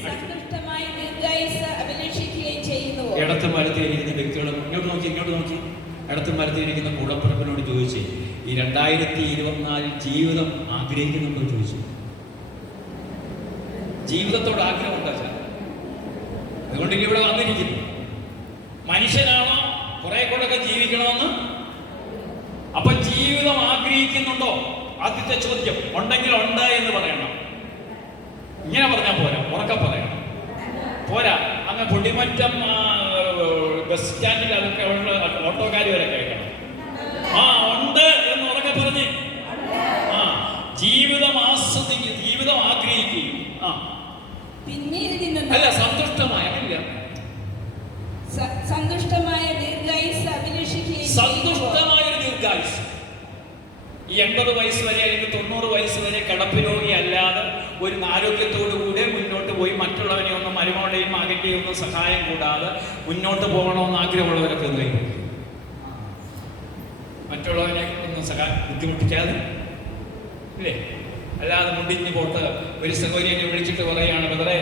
സന്തുഷ്ടമായ ദീർഘായുസ്സ് അഭിലഷിക്കുകയും ചെയ്യുന്നു. ഇടത്തും വലത്തിയിരിക്കുന്ന വ്യക്തികളും ഇങ്ങോട്ട് നോക്കി ഇടത്തും വലത്തിയിരിക്കുന്ന കൂടപ്പുറപ്പിനോട് ചോദിച്ചേ, ഈ 2024 ജീവിതം ആഗ്രഹിക്കുന്നുണ്ടോ ചോദിച്ചു. ജീവിതത്തോട് ആഗ്രഹമുണ്ടോ? അതുകൊണ്ട് ഇവിടെ വന്നിരിക്കുന്നു. മനുഷ്യനാണോ കുറെ കൂടെ ജീവിക്കണമെന്ന്? അപ്പൊ ജീവിതം ആഗ്രഹിക്കുന്നുണ്ടോ? ആദ്യത്തെ ചോദ്യം. ഉണ്ടെങ്കിൽ ഉണ്ട് എന്ന് പറയണം. ഇങ്ങനെ പറഞ്ഞാൽ പോരാ, ഉറക്കെ പറയണം. പോരാ, അങ്ങ് പൊടിമറ്റം ബസ് സ്റ്റാൻഡിൽ അതൊക്കെ ഓട്ടോക്കാർ വരെ കേൾക്കണം. ആ, ഉണ്ട് എന്ന് ഉറക്കെ പറഞ്ഞ്. ആ, ജീവിതം ആസ്വദിക്കും, ജീവിതം ആഗ്രഹിക്കും. ആ, അല്ല, സന്തുഷ്ടമായ സന്തുഷ്ടമായ ദീർഘായുസ്സ് അഭിലഷിക്കുകയും സന്തുഷ്ടമായ ഒരു ദീർഘായുസ്. ഈ 80 വയസ്സ് വരെ അല്ലെങ്കിൽ 90 വയസ്സ് വരെ കിടപ്പ് രോഗി അല്ലാതെ ഒരു ആരോഗ്യത്തോടു കൂടെ മുന്നോട്ട് പോയി മറ്റുള്ളവനെ ഒന്നും മരുമകളുടെയും മകന്റെയും ഒന്നും സഹായം കൂടാതെ മുന്നോട്ട് പോകണമെന്ന് ആഗ്രഹമുള്ളവരൊക്കെ എന്തെങ്കിലും മറ്റുള്ളവനെ ഒന്നും ബുദ്ധിമുട്ടിക്കാതെ ഇല്ലേ? അല്ലാതെ മുണ്ടിഞ്ഞ് പോട്ട് ഒരു സഹോദരിയെ വിളിച്ചിട്ട് പറയുകയാണ്, ബ്രദറെ,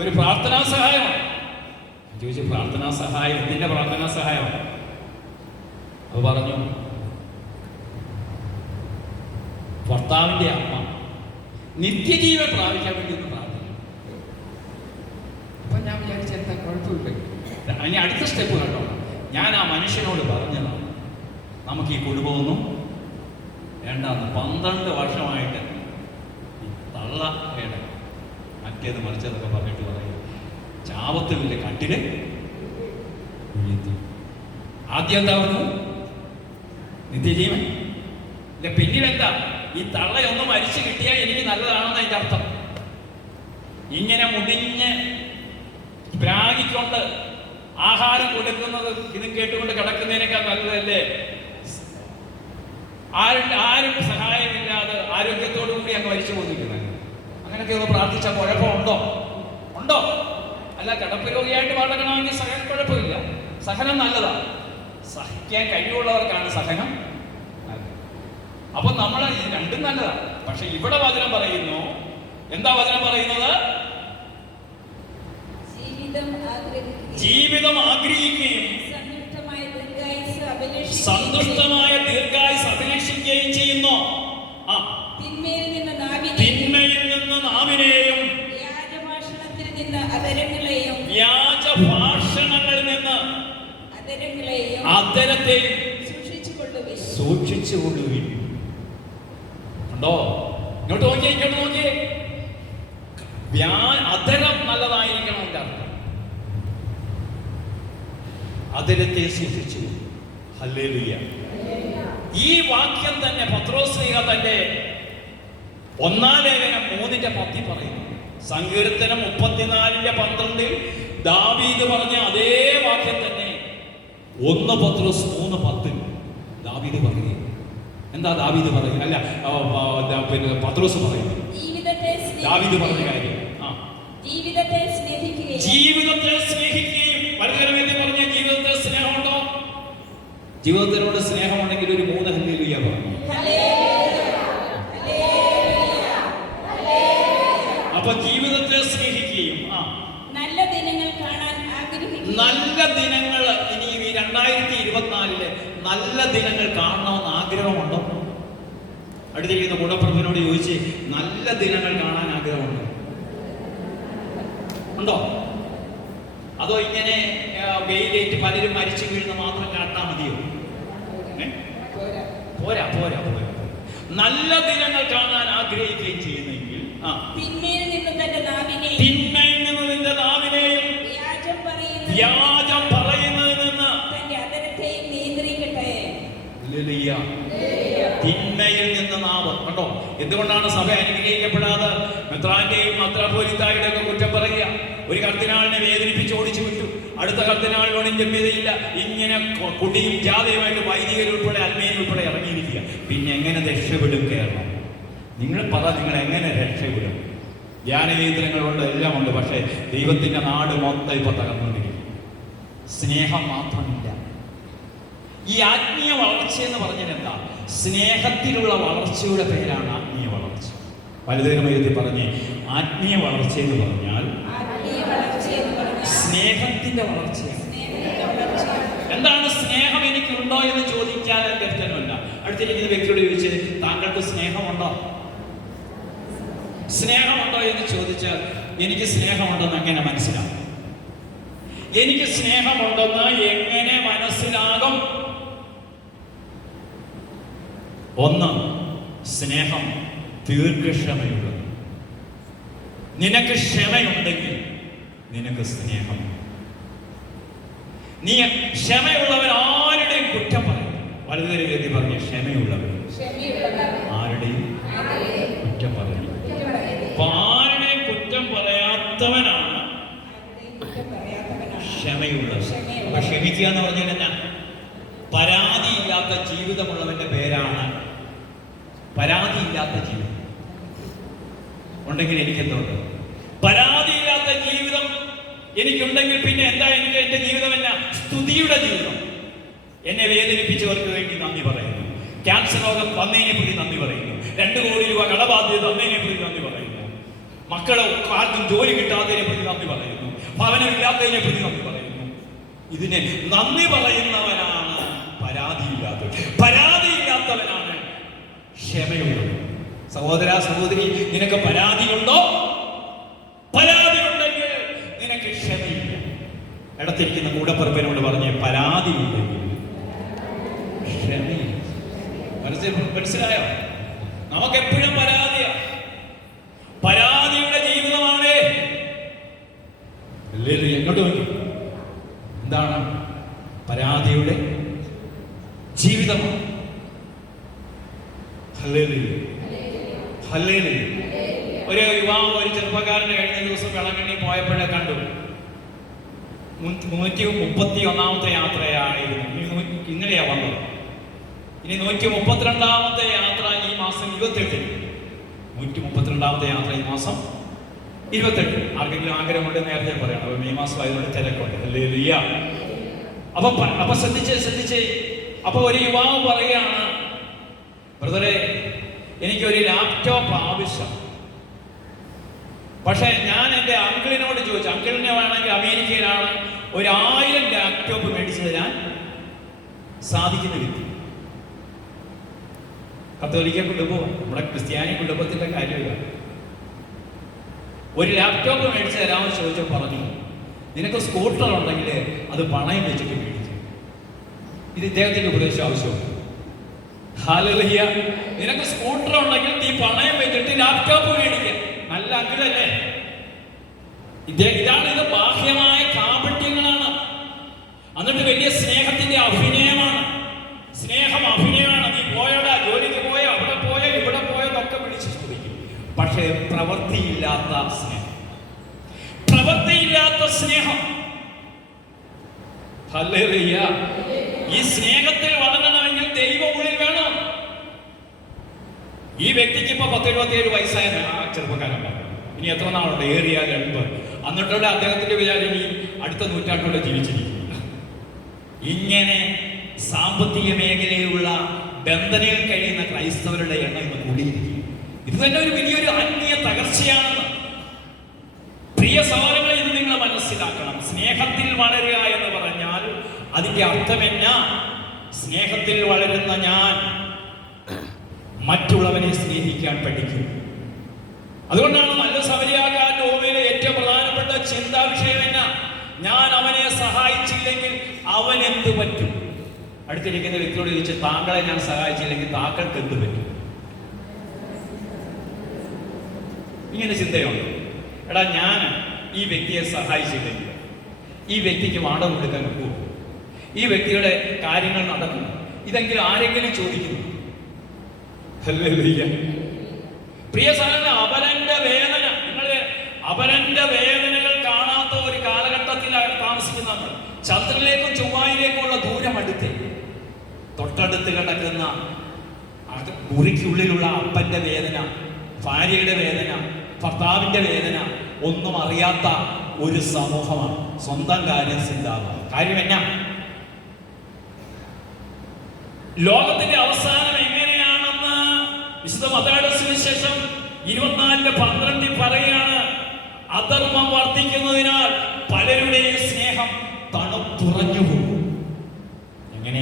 ഒരു പ്രാർത്ഥനാ സഹായമാണ് ചോദിച്ചു. പ്രാർത്ഥനാ സഹായം എന്തിന്റെ പ്രാർത്ഥനാ സഹായമാണ്? അത് പറഞ്ഞു, ഭർത്താവിന്റെ അമ്മ നിത്യജീവൻ പ്രാപിക്കാൻ വേണ്ടി ഒന്ന് പ്രാർത്ഥിക്കും. അപ്പൊ ഞാൻ വിചാരിച്ച എന്താ കുഴപ്പമില്ല. ഇനി അടുത്ത സ്റ്റെപ്പ് കേട്ടോ, ഞാൻ ആ മനുഷ്യനോട് പറഞ്ഞതാണ്, നമുക്ക് ഈ കുടുംബമൊന്നും വേണ്ടാന്ന്. 12 വർഷമായിട്ട് തള്ള വേണം മറ്റേത് മറിച്ചതൊക്കെ പറഞ്ഞിട്ട് പറയും, ചാവത്തുമില്ല കട്ടില് ആദ്യം എന്താ പറഞ്ഞു? നിത്യജീവൻ. പിന്നീട് എന്താ? ഈ തള്ളയൊന്ന് മരിച്ചു കിട്ടിയാൽ എനിക്ക് നല്ലതാണെന്ന് അതിന്റെ അർത്ഥം. ഇങ്ങനെ മുടിഞ്ഞ് ആക്കിക്കൊണ്ട് ആഹാരം കൊടുക്കുന്നത് ഇതും കേട്ടുകൊണ്ട് കിടക്കുന്നതിനേക്കാൾ നല്ലതല്ലേ? ആരും സഹായമില്ലാതെ ആരോഗ്യത്തോടു കൂടി അങ്ങ് മരിച്ചു പോയിരിക്കുന്നത്. അങ്ങനെയൊക്കെ ഒന്ന് പ്രാർത്ഥിച്ചാൽ കുഴപ്പമുണ്ടോ? ഉണ്ടോ? അല്ല, കിടപ്പ് രോഗിയായിട്ട് വളരണമെങ്കിൽ സഹനം കുഴപ്പമില്ല, സഹനം നല്ലതാണ്. സഹിക്കാൻ കഴിവുള്ളവർക്കാണ് സഹനം നല്ലത്. അപ്പൊ നമ്മൾ രണ്ടും നല്ലതാണ്. പക്ഷെ ഇവിടെ വചനം പറയുന്നു, എന്താ വചനം പറയുന്നത്? ജീവിതം ആഗ്രഹിക്കുകയും സന്തുഷ്ടമായ ദീർഘായുസ് അഭിലഷിക്കുകയും ചെയ്യുന്നു. തിന്മയിൽ നിന്ന് നാവിനെയും വ്യാജഭാഷണങ്ങളിൽ നിന്ന് അധരത്തെയും സൂക്ഷിച്ചുകൊള്ളുവിൻ. ഉണ്ടോ? ഇങ്ങോട്ട് നോക്കിയേ, ഇങ്ങോട്ട് നോക്കിയേ. അധരം നല്ലതായിരിക്കണം. എൻ്റെ അർത്ഥം അധരത്തെ സൂക്ഷിച്ചു. ഹല്ലേലൂയ. ഈ വാക്യം തന്നെ പത്രോസ്ലീഹ തന്റെ 1 ലേഖനം 3:10 പറയുന്നു. സങ്കീർത്തനം 34:12 ദാവീദ് പറഞ്ഞ അതേ വാക്യം തന്നെ 1 പത്രോസ് 3:10 ദാവീദ് പറയുക. എന്താ ദാവീദ് പറയുക? അല്ല, പിന്നെ പത്രോസ് പറയുന്നു. ദാവീദ് പറഞ്ഞ കാര്യം ജീവിതത്തെ സ്നേഹിക്കുകയും പലതരത്തിൽ പറഞ്ഞ ജീവിതത്തെ സ്നേഹമുണ്ടോ? ജീവിതത്തിനോട് സ്നേഹമുണ്ടെങ്കിൽ ഒരു 3 ഹല്ലേലൂയ പറഞ്ഞു. അപ്പൊ ജീവിതത്തെ സ്നേഹിക്കുകയും നല്ല ദിനങ്ങൾ കാണാൻ ആഗ്രഹിക്കുകയും. നല്ല ദിനങ്ങൾ ഇനി 2024 നല്ല ദിനങ്ങൾ കാണണമെന്ന് ആഗ്രഹമുണ്ടോ? അടുത്തിരിക്കുന്ന കൂടപ്പുറപ്പിനോട് ചോദിച്ച്, നല്ല ദിനങ്ങൾ കാണാൻ ആഗ്രഹമുണ്ടോ? ഉണ്ടോ? അതോ ഇങ്ങനെ വെയിലേറ്റ് പലരും മരിച്ചു വീഴുന്ന മാത്രം കാട്ടാ മതിയോ? പോരാ പോരാ പോരാ. നല്ല ദിനങ്ങൾ കാണാൻ ആഗ്രഹിക്കുകയും ചെയ്യുന്നെങ്കിൽ തിന്മയിൽ നിന്ന് നിന്റെ നാവിനെയും വ്യാജം പറയുന്നതിൽ നിന്ന് തിന്മയിൽ നിന്ന് നാവ്. കണ്ടോ എന്തുകൊണ്ടാണ് സഭ അനുഗ്രഹിക്കപ്പെടാതെ? മെത്രാന്റെയും മെത്രാപ്പോലീത്തായുടെ ഒക്കെ കുറ്റം പറയുക. ഒരു കർദിനാളിനെ വേദനിപ്പിച്ച് ഓടിച്ചു വിട്ടു, അടുത്ത കർദിനാളിനോടും ജമ്യതയില്ല. ഇങ്ങനെ കുടിയും ജാതയുമായിട്ട് വൈദികരുൾപ്പെടെ അൽമേനുൾപ്പെടെ ഇറങ്ങിയിരിക്കുക. പിന്നെ എങ്ങനെ രക്ഷപ്പെടും കേരളം? നിങ്ങൾ പറ, നിങ്ങൾ എങ്ങനെ രക്ഷപ്പെടും? ധ്യാനകേന്ദ്രങ്ങളുണ്ട്, എല്ലാം ഉണ്ട്. പക്ഷേ ദൈവത്തിന്റെ നാട് മൊത്തം ഇപ്പൊ തകർന്നുകൊണ്ടിരിക്കും. സ്നേഹം മാത്രമില്ല. ഈ ആത്മീയ വളർച്ച എന്ന് പറഞ്ഞാൽ എന്താ? സ്നേഹത്തിലുള്ള വളർച്ചയുടെ പേരാണ് ആത്മീയ വളർച്ച. വലുതേമയത്തിൽ പറഞ്ഞ് ആത്മീയ വളർച്ച എന്ന് പറഞ്ഞാൽ സ്നേഹത്തിന്റെ വളർച്ചയാണ്. എന്താണ് സ്നേഹം? എനിക്കുണ്ടോ എന്ന് ചോദിക്കാൻ തെറ്റൊന്നുമില്ല. അടുത്തിരിക്കുന്ന വ്യക്തിയോട് ചോദിച്ച്, താങ്കൾക്ക് സ്നേഹമുണ്ടോ? സ്നേഹമുണ്ടോ എന്ന് ചോദിച്ചാൽ, എനിക്ക് സ്നേഹമുണ്ടെന്ന് എങ്ങനെ മനസ്സിലാകും? എനിക്ക് സ്നേഹമുണ്ടെന്ന് എങ്ങനെ മനസ്സിലാകും? ഒന്ന്, സ്നേഹം ദീർഘക്ഷമയുള്ളത്. നിനക്ക് ക്ഷമയുണ്ടെങ്കിൽ നിനക്ക് സ്നേഹം. നീ ക്ഷമയുള്ളവൻ ആരുടെയും കുറ്റം പറയും. വലുതൊരു വ്യക്തി പറഞ്ഞു, ക്ഷമയുള്ളവൻ ആരുടെയും കുറ്റം പറയും. അപ്പൊ ആരുടെയും കുറ്റം പറയാത്തവനാണ് ക്ഷമയുള്ളത്. അപ്പൊ ക്ഷമിക്കുക എന്ന് പറഞ്ഞാൽ എന്നാ? പരാതിയില്ലാത്ത ജീവിതമുള്ളവന്റെ പേരാണ് പരാതിയില്ലാത്ത ജീവിതം. ഉണ്ടെങ്കിൽ എനിക്കെന്തുണ്ട്? പരാതിയില്ലാത്ത ജീവിതം എനിക്കുണ്ടെങ്കിൽ പിന്നെ എന്താ എനിക്ക്? എന്റെ ജീവിതം എന്നാ? സ്തുതിയുടെ ജീവിതം. എന്നെ വേദനിപ്പിച്ചവർക്ക് വേണ്ടി നന്ദി പറയുന്നു. ക്യാൻസർ രോഗം തന്നതിനെ പ്രതി നന്ദി പറയുന്നു. 2 കോടി രൂപ കടബാധ്യത തന്നതിനെ പ്രതി നന്ദി പറയുന്നു. മക്കളെ ആർക്കും ജോലി കിട്ടാത്തതിനെ പ്രതി നന്ദി പറയുന്നു. ഭവനമില്ലാത്തതിനെ പ്രതി നന്ദി പറയുന്നു. ഇതിനെ നന്ദി പറയുന്നവനാണ് പരാതിയില്ലാത്തവൻ. പരാതിയില്ലാത്തവനാണ് ക്ഷമയുള്ളത്. സഹോദര സഹോദരി, നിനക്ക് പരാതിയുണ്ടോ? പരാതിയുണ്ടെങ്കിൽ നിനക്ക് ക്ഷമയില്ല. ഇടത്തിരിക്കുന്ന കൂടപ്പുറപ്പിനോട് പറഞ്ഞ്, പരാതിയുണ്ടെങ്കിൽ ക്ഷമയില്ല. മനസ്സിലായോ? നമുക്കെപ്പോഴും പരാതിയാ. പരാതിയുടെ ജീവിതമാണ്. എങ്ങോട്ട് നോക്കി? എന്താണ് പരാതിയുടെ ജീവിതമാണ്? ഒരു യുവാവ്, ഒരു ചെറുപ്പക്കാരന് കഴിഞ്ഞ ദിവസം വെള്ളക്കണ്ണി പോയപ്പോഴേ കണ്ടു. 131ാമത്തെ യാത്രയായിരുന്നു. ഇന്നലെയാ വന്നത്. ഇനി 132ാമത്തെ യാത്ര ഈ മാസം 28. 132ാമത്തെ യാത്ര ഈ മാസം 28. ആർക്കെങ്കിലും ആഗ്രഹമുണ്ട് നേരത്തെ പറയണം. അപ്പൊ മെയ് മാസം ആയതുകൊണ്ട് തിരക്കുണ്ട്. ഹല്ലേലൂയ. അപ്പൊ ശ്രദ്ധിച്ച് അപ്പൊ ഒരു യുവാവ് പറയുകയാണ്, ബ്രദറെ, എനിക്കൊരു ലാപ്ടോപ്പ് ആവശ്യം. പക്ഷെ ഞാൻ എൻ്റെ അങ്കിളിനോട് ചോദിച്ചു, അങ്കിളിനെ വേണമെങ്കിൽ അമേരിക്കയിലാണ്, 1000 ലാപ്ടോപ്പ് മേടിച്ചു തരാൻ സാധിക്കുന്ന വ്യക്തി. കത്തോലിക്ക കുടുംബം, നമ്മുടെ ക്രിസ്ത്യാനി കുടുംബത്തിന്റെ കാര്യമില്ല. ഒരു ലാപ്ടോപ്പ് മേടിച്ചു തരാമെന്ന് ചോദിച്ചാൽ പറഞ്ഞു, നിനക്ക് സ്കൂട്ടർ ഉണ്ടെങ്കിൽ അത് പണയം വെച്ചിട്ട് മേടിക്കും. ഇത് ഇദ്ദേഹത്തിന്റെ ഉപദേശം ആവശ്യമാണ്. ഹല്ലേലൂയ. നിനക്ക് സ്കൂട്ടർ ഉണ്ടെങ്കിൽ നീ പണയം വെച്ചിട്ട് ലാപ്ടോപ്പ് മേടിക്കുക. നല്ല അങ്കിളല്ലേ? ഇതാണ്. ഇത് ബാഹ്യമായ കാപട്യങ്ങളാണ്. എന്നിട്ട് വലിയ സ്നേഹത്തിന്റെ അഭിനയമാണ്. സ്നേഹം അഭിനയമാണ്. നീ പോയോടാ, ജോലിക്ക് പോയോ, അവിടെ പോയോ, ഇവിടെ പോയോ എന്നൊക്കെ വിളിച്ച് ചോദിക്കും. പക്ഷേ പ്രവൃത്തിയില്ലാത്ത സ്നേഹം, പ്രവൃത്തിയില്ലാത്ത സ്നേഹം. ഹല്ലേലൂയ. ഈ സ്നേഹത്തിൽ വളരണമെങ്കിൽ ദൈവം ഉള്ളിൽ വേണം. ഈ വ്യക്തിക്ക് ഇപ്പൊ 10-27 വയസ്സായ ചെറുപ്പക്കാരൻ പറഞ്ഞു. ഇനി എത്ര നാളുണ്ട്? ഏറിയാൽ 80. എന്നിട്ടുള്ള അദ്ദേഹത്തിന്റെ വിചാരം ഇനി അടുത്ത നൂറ്റാണ്ടോടെ ജീവിച്ചിരിക്കും. ഇങ്ങനെ സാമ്പത്തിക മേഖലയിലുള്ള ബന്ധനയിൽ കഴിയുന്ന ക്രൈസ്തവരുടെ എണ്ണം ഇന്ന് കൂടിയിരിക്കും. ഇത് തന്നെ ഒരു വലിയൊരു ആത്മീയ തകർച്ചയാണെന്ന് പ്രിയ സഹോദരങ്ങളെ ഇത് നിങ്ങൾ മനസ്സിലാക്കണം. സ്നേഹത്തിൽ വളരുക എന്ന് പറഞ്ഞാൽ അതിന്റെ അർത്ഥം എന്നാ? സ്നേഹത്തിൽ വളരുന്ന ഞാൻ മറ്റുള്ളവനെ സ്നേഹിക്കാൻ പഠിക്കും. അതുകൊണ്ടാണ് നല്ല സമരിയാകാരന്റെ ഓമയിലെ ഏറ്റവും പ്രധാനപ്പെട്ട ചിന്താ വിഷയം എന്നാ? ഞാൻ അവനെ സഹായിച്ചില്ലെങ്കിൽ അവൻ എന്ത് പറ്റും? അടുത്തിരിക്കുന്ന വ്യക്തിയോട് ചോദിച്ച്, താങ്കളെ ഞാൻ സഹായിച്ചില്ലെങ്കിൽ താങ്കൾക്ക് എന്ത് പറ്റും? ഇങ്ങനെ ചിന്തയുണ്ട്. എടാ, ഞാൻ ഈ വ്യക്തിയെ സഹായിച്ചില്ലെങ്കിൽ ഈ വ്യക്തിക്ക് വാടക കൊടുക്കാൻ പോകും, ഈ വ്യക്തിയുടെ കാര്യങ്ങൾ നടക്കും, ഇതെങ്കിലും ആരെങ്കിലും ചോദിക്കുന്നു? പ്രിയ സഹോദരനെ, അപരന്റെ വേദന, നിങ്ങള് അപരന്റെ വേദനകൾ കാണാത്ത ഒരു കാലഘട്ടത്തിലാണ് താമസിക്കുന്ന നമ്മൾ. ചന്ദ്രനിലേക്കും ചൊവ്വായിലേക്കുമുള്ള ദൂരം അടുത്ത്, തൊട്ടടുത്ത് കിടക്കുന്ന മുറിക്കുള്ളിലുള്ള അപ്പന്റെ വേദന, ഭാര്യയുടെ വേദന, ഭർത്താവിന്റെ വേദന ഒന്നും അറിയാത്ത ഒരു സമൂഹമാണ്. സ്വന്തം കാര്യം ചിന്താവാണ്. കാര്യം എന്നാ? ലോകത്തിന്റെ അവസാനം എങ്ങനെയാണെന്ന് വിശുദ്ധ മത്തായിയുടെ സുവിശേഷം 24:12 പറയുകയാണ്. അധർമ്മം വർദ്ധിക്കുന്നതിനാൽ പലരുടെയും സ്നേഹം തണുത്തുറഞ്ഞു പോകും. എങ്ങനെ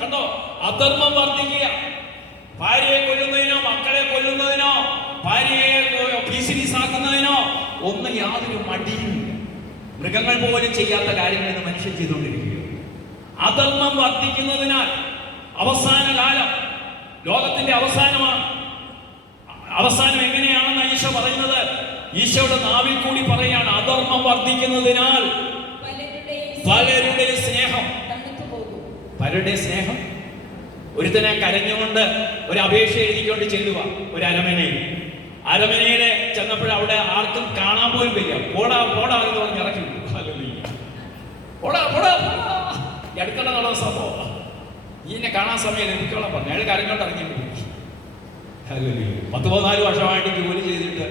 കണ്ടോ? അധർമ്മം വർദ്ധിക്കുക. ഭാര്യയെ കൊല്ലുന്നതിനോ, മക്കളെ കൊല്ലുന്നതിനോ, ഭാര്യയെ ഭീഷണിസാക്കുന്നതിനോ ഒന്നും യാതൊരു മടിയുമില്ല. മൃഗങ്ങൾ പോലും ചെയ്യാത്ത കാര്യങ്ങൾ ഇന്ന് മനുഷ്യൻ ചെയ്തുകൊണ്ടിരിക്കുക. അധർമ്മം വർദ്ധിക്കുന്നതിനാൽ അവസാന കാലം, ലോകത്തിന്റെ അവസാനമാണ്. അവസാനം എങ്ങനെയാണെന്ന് ഈശോ പറയുന്നത്? ഈശോയുടെ നാവിൽ കൂടി പറയാണ്, അധർമ്മം വർദ്ധിക്കുന്നതിനാൽ പലരുടെയും സ്നേഹം. പലരുടെ സ്നേഹം. ഒരുത്തനെ കരഞ്ഞുകൊണ്ട് ഒരു അപേക്ഷ എഴുതിക്കൊണ്ട് ചെല്ലുക ഒരു അരമനയില് ചെന്നപ്പോൾ അവിടെ ആർക്കും കാണാൻ പോലും വയ്യ. പോടാ എന്ന് പറഞ്ഞ് ഇറക്കി വിട്ടു. പോടാ ഈ അടുക്കള കാണാൻ സംഭവം, ഇതിനെ കാണാൻ സമയം എനിക്കോളം പറഞ്ഞു. അയാൾ കരഞ്ഞോണ്ട് ഇറങ്ങി വിട്ടു. 14 വർഷമായിട്ട് ജോലി ചെയ്തിട്ട്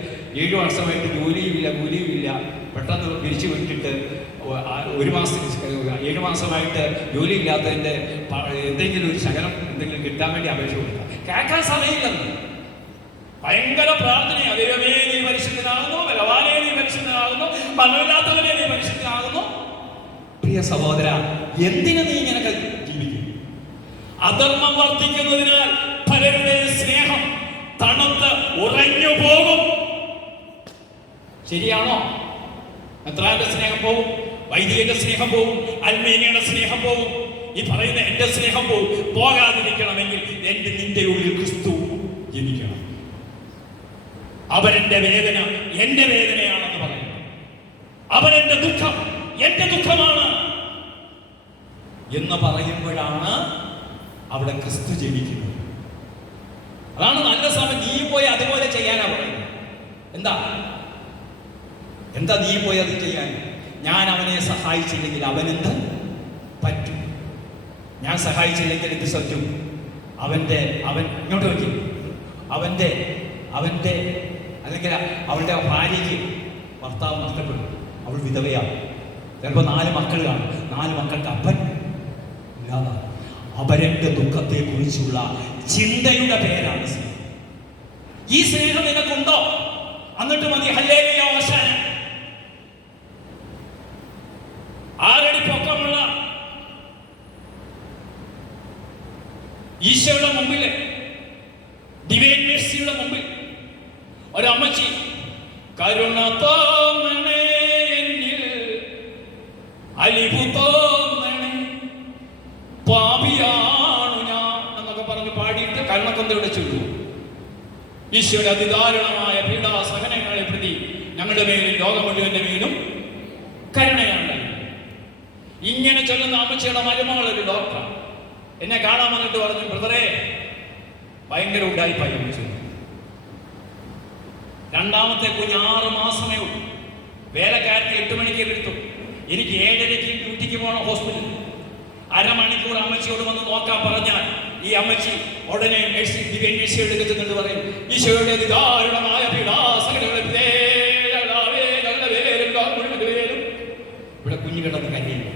7 വർഷമായിട്ട് കൂലിയുമില്ല. പെട്ടെന്ന് പിരിച്ചു വിട്ടിട്ട് 7 മാസമായിട്ട് ജോലി ഇല്ലാത്തതിന്റെ എന്തെങ്കിലും ഒരു ശകലം എന്തെങ്കിലും കിട്ടാൻ വേണ്ടി അപേക്ഷ കൊടുക്കാം. കേൾക്കാൻ സമയമില്ലെന്ന് ഭയങ്കര പ്രാർത്ഥനയാ. ദൈവമേ, നീ പരിശുദ്ധനാകുന്നു, ബലവാനേ നീ പരിശുദ്ധനാകുന്നു, മരണമില്ലാത്തവനെ നീ പരിശുദ്ധനാകുന്നു. പ്രിയ സഹോദര, എന്തിനു നീ ഇങ്ങനെ ജീവിക്കും? അധർമ്മം വർദ്ധിക്കുന്നതിനാൽ പലരുടെ സ്നേഹം തണുത്ത് ഉറഞ്ഞു പോകും. ശരിയാണോ? എത്രാന്റെ സ്നേഹം പോകും, വൈദികന്റെ സ്നേഹം പോകും, അൽമേനിയുടെ സ്നേഹം പോകും, ഈ പറയുന്ന എന്റെ സ്നേഹം പോകും. പോകാതിരിക്കണമെങ്കിൽ നിന്റെ ഉള്ളിൽ ക്രിസ്തു ജനിക്കണം. അവരെന്റെ വേദന എന്റെ വേദനയാണെന്ന് പറയുന്നു. അവരെന്റെ ദുഃഖം എന്റെ ദുഃഖമാണ് എന്ന് പറയുമ്പോഴാണ് അവിടെ ക്രിസ്തു ജനിക്കുന്നത്. അതാണ് നല്ല സമയം. നീ പോയി അതുപോലെ ചെയ്യാനാ പറയുന്നത്. എന്താ? എന്താ നീ പോയി അത് ചെയ്യാൻ? ഞാൻ അവനെ സഹായിച്ചില്ലെങ്കിൽ അവനെന്ത് പറ്റും? ഞാൻ സഹായിച്ചില്ലെങ്കിൽ എന്ത് സത്യം? അവൻ ഇങ്ങോട്ട് നോക്കി, അവൻ്റെ അല്ലെങ്കിൽ അവളുടെ ഭാര്യയ്ക്ക് ഭർത്താവ് നഷ്ടപ്പെടും, അവൾ വിധവയാണ്, ചിലപ്പോൾ 4 മക്കൾ കാണും, 4 മക്കൾക്ക് അപ്പൻ ഇല്ലാതാണ്. അവരുടെ ദുഃഖത്തെ കുറിച്ചുള്ള ചിന്തയുടെ പേരാണ് സ്നേഹം. ഈ സ്നേഹം നിനക്കുണ്ടോ? എന്നിട്ട് മതി ഹല്ലേലൂയ ഓശാന. 6 അടി പൊക്കമുള്ള ഈശോയുടെ മുമ്പിൽ, ഡിവൈൻ മേഴ്സിയുടെ മുമ്പിൽ ഒരമ്മച്ചി കരുണ തോന്നണേ എന്നിൽ, അലിവു തോന്നണേ, പാപിയാണു ഞാൻ എന്നൊക്കെ പറഞ്ഞ് പാടിയിട്ട് കരുണക്കൊന്തയുടെ ചൊല്ലു. ഈശോയുടെ അതിദാരുണമായ പീഡാസഹനങ്ങളെ പ്രതി ഞങ്ങളുടെ മേലും ലോകം മുഴുവന്റെ മേലും കരുണയുണ്ടായി. ഇങ്ങനെ ചൊല്ലുന്ന അമ്മച്ചിയുടെ മരുമകൾ ഒരു ഡോക്ടർ എന്നെ കാണാൻ വന്നിട്ട് പറഞ്ഞു, ബ്രദറെ ഭയങ്കര ഉണ്ടായിപ്പായി അമ്മച്ചി. 2ാമത്തെ കുഞ്ഞ് 6 മാസമേ ഉള്ളൂ. വേലക്കാരത്തി 8 മണിക്ക് എടുത്തു. എനിക്ക് 7:30 ഡ്യൂട്ടിക്ക് പോകണം ഹോസ്പിറ്റലിൽ. അരമണിക്കൂർ അമ്മച്ചിയോട് വന്ന് നോക്കാൻ പറഞ്ഞാൽ ഈ അമ്മച്ചി ഉടനെ ഡിവൈൻ എടുക്കുന്നുണ്ട്, പറയും ഈശോയുടെ അതിദാരുണമായ പീഡാസഹനങ്ങളെ ഇവിടെ കുഞ്ഞു കിടന്ന് കരയുന്നു.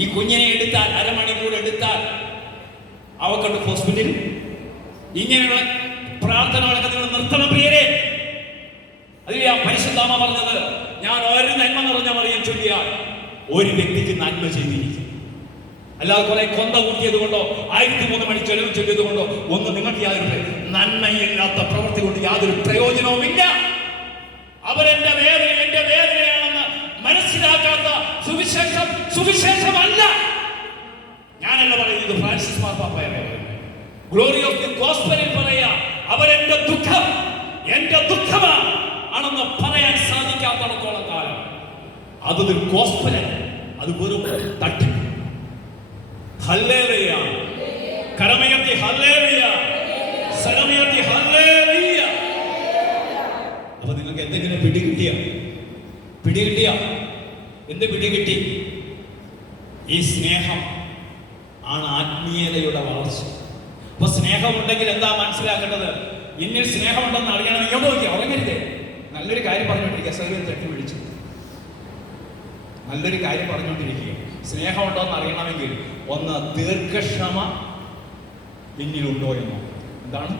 ഈ കുഞ്ഞിനെ എടുത്താൽ, അരമണിക്കൂർ എടുത്താൽ അവക്കൊണ്ട് ഹോസ്പിറ്റലിൽ. ഇങ്ങനെയുള്ള പ്രാർത്ഥനകളൊക്കെ നിങ്ങൾ നിർത്തണം പ്രിയരെ. അതിൽ ആ പരിശുദ്ധാമ പറഞ്ഞത്, ഞാൻ ഒരു നന്മ നിറഞ്ഞ മറിയം ചൊല്ലിയാൽ ഒരു വ്യക്തിക്ക് നന്മ ചെയ്തിരിക്കും. അല്ലാതെ കുറെ കൊന്ത കൂട്ടിയത് കൊണ്ടോ 1003 മണി ചെലവ് ചൊല്ലിയത് കൊണ്ടോ ഒന്നും നിങ്ങൾക്ക് യാതൊരു നന്മയില്ലാത്ത പ്രവൃത്തി കൊണ്ട് യാതൊരു പ്രയോജനവുമില്ല. അവരെന്റെ വേദന എന്റെ വേദനയാണെന്ന് മനസ്സിലാക്കാത്ത സുവിശേഷമല്ല. ഞാനല്ല പറയുന്നത്, ഫ്രാൻസിസ് മാർപ്പാപ്പയാണ് പറയുന്നത്. ഗ്ലോറി ഓഫ് ദി ഗോസ്പലിൽ പറയാ, അവരെന്റെ ദുഃഖം എന്റെ ദുഃഖമാണ് ആണെന്ന് പറയാൻ സാധിക്കാത്തടത്തോളം കാലം അതൊരു ഗോസ്പലല്ല, അത് വെറും തട്ടിപ്പ്. ഹല്ലേലൂയ, കരമയർത്തി ഹല്ലേലൂയ, സലമയർത്തി ഹല്ലേലൂയ. അപ്പൊ നിങ്ങൾക്ക് എന്തെങ്കിലും പിടികിട്ടിയ എന്ത് പിടികിട്ടി? ഈ സ്നേഹം ആണ് ആത്മീയതയുടെ വളർച്ച. അപ്പൊ സ്നേഹമുണ്ടെങ്കിൽ എന്താ മനസ്സിലാക്കേണ്ടത്? എന്നിൽ സ്നേഹമുണ്ടെന്ന് അറിയണം. ഇങ്ങോട്ട് നോക്കിയാ ഉറങ്ങരുതേ. നല്ലൊരു കാര്യം പറഞ്ഞുകൊണ്ടിരിക്കുക, സൗകര്യം തട്ടി വിളിച്ചു നല്ലൊരു കാര്യം പറഞ്ഞുകൊണ്ടിരിക്കുക. സ്നേഹമുണ്ടോന്ന് അറിയണമെങ്കിൽ ഒന്ന് ദീർഘക്ഷമ എന്നിലുണ്ടോ എന്നോ. എന്താണ്?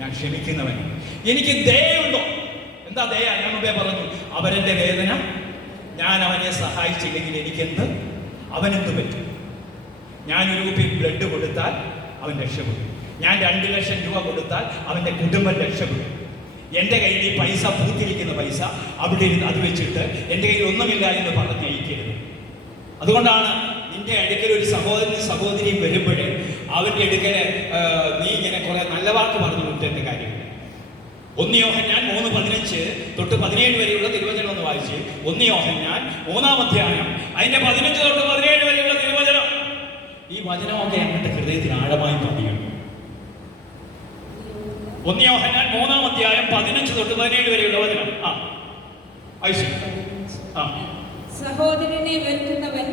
ഞാൻ ക്ഷമിക്കുന്നവൻ. എനിക്ക് ദയുണ്ടോ? എന്താ ദയ? ഞാൻ മുമ്പേ പറഞ്ഞു, അവരെന്റെ വേദന ഞാൻ അവനെ സഹായിച്ചില്ലെങ്കിൽ എനിക്കെന്ത്, അവനെന്ത് പറ്റും? ഞാൻ 1 കുപ്പി ബ്ലഡ് കൊടുത്താൽ അവൻ രക്ഷപ്പെടും. ഞാൻ 2 ലക്ഷം രൂപ കൊടുത്താൽ അവന്റെ കുടുംബം രക്ഷപ്പെടും. എൻ്റെ കയ്യിൽ ഈ പൈസ, പൂത്തിരിക്കുന്ന പൈസ അവിടെ ഇരുന്ന് അത് വെച്ചിട്ട് എൻ്റെ കയ്യിൽ ഒന്നുമില്ല എന്ന് പറഞ്ഞയക്കരുത്. അതുകൊണ്ടാണ് നിന്റെ അടുക്കൽ ഒരു സഹോദരിയും വരുമ്പോഴേ അവരുടെ അടുക്കൽ നീ ഇങ്ങനെ കുറെ നല്ല വാക്ക് പറഞ്ഞു വിട്ടേണ്ട കാര്യമില്ല. 1 യോഹന്നാൻ 3:15 തൊട്ട് 17 വരെയുള്ള തിരുവചനം ഒന്ന് വായിച്ച്. 1 യോഹന്നാൻ 3-ാം അധ്യായം അതിന്റെ 15 തൊട്ട് 17 വരെയുള്ള തിരുവചനം. ഈ വചനമൊക്കെ ഞങ്ങളുടെ ഹൃദയത്തിൽ ആഴമായി പതിയും. 1 യോഹന്നാൻ 3-ാം അധ്യായം 15 തൊട്ട് 17 വരെയുള്ള വചനം. സഹോദരനെ വെറുക്കുന്നവൻ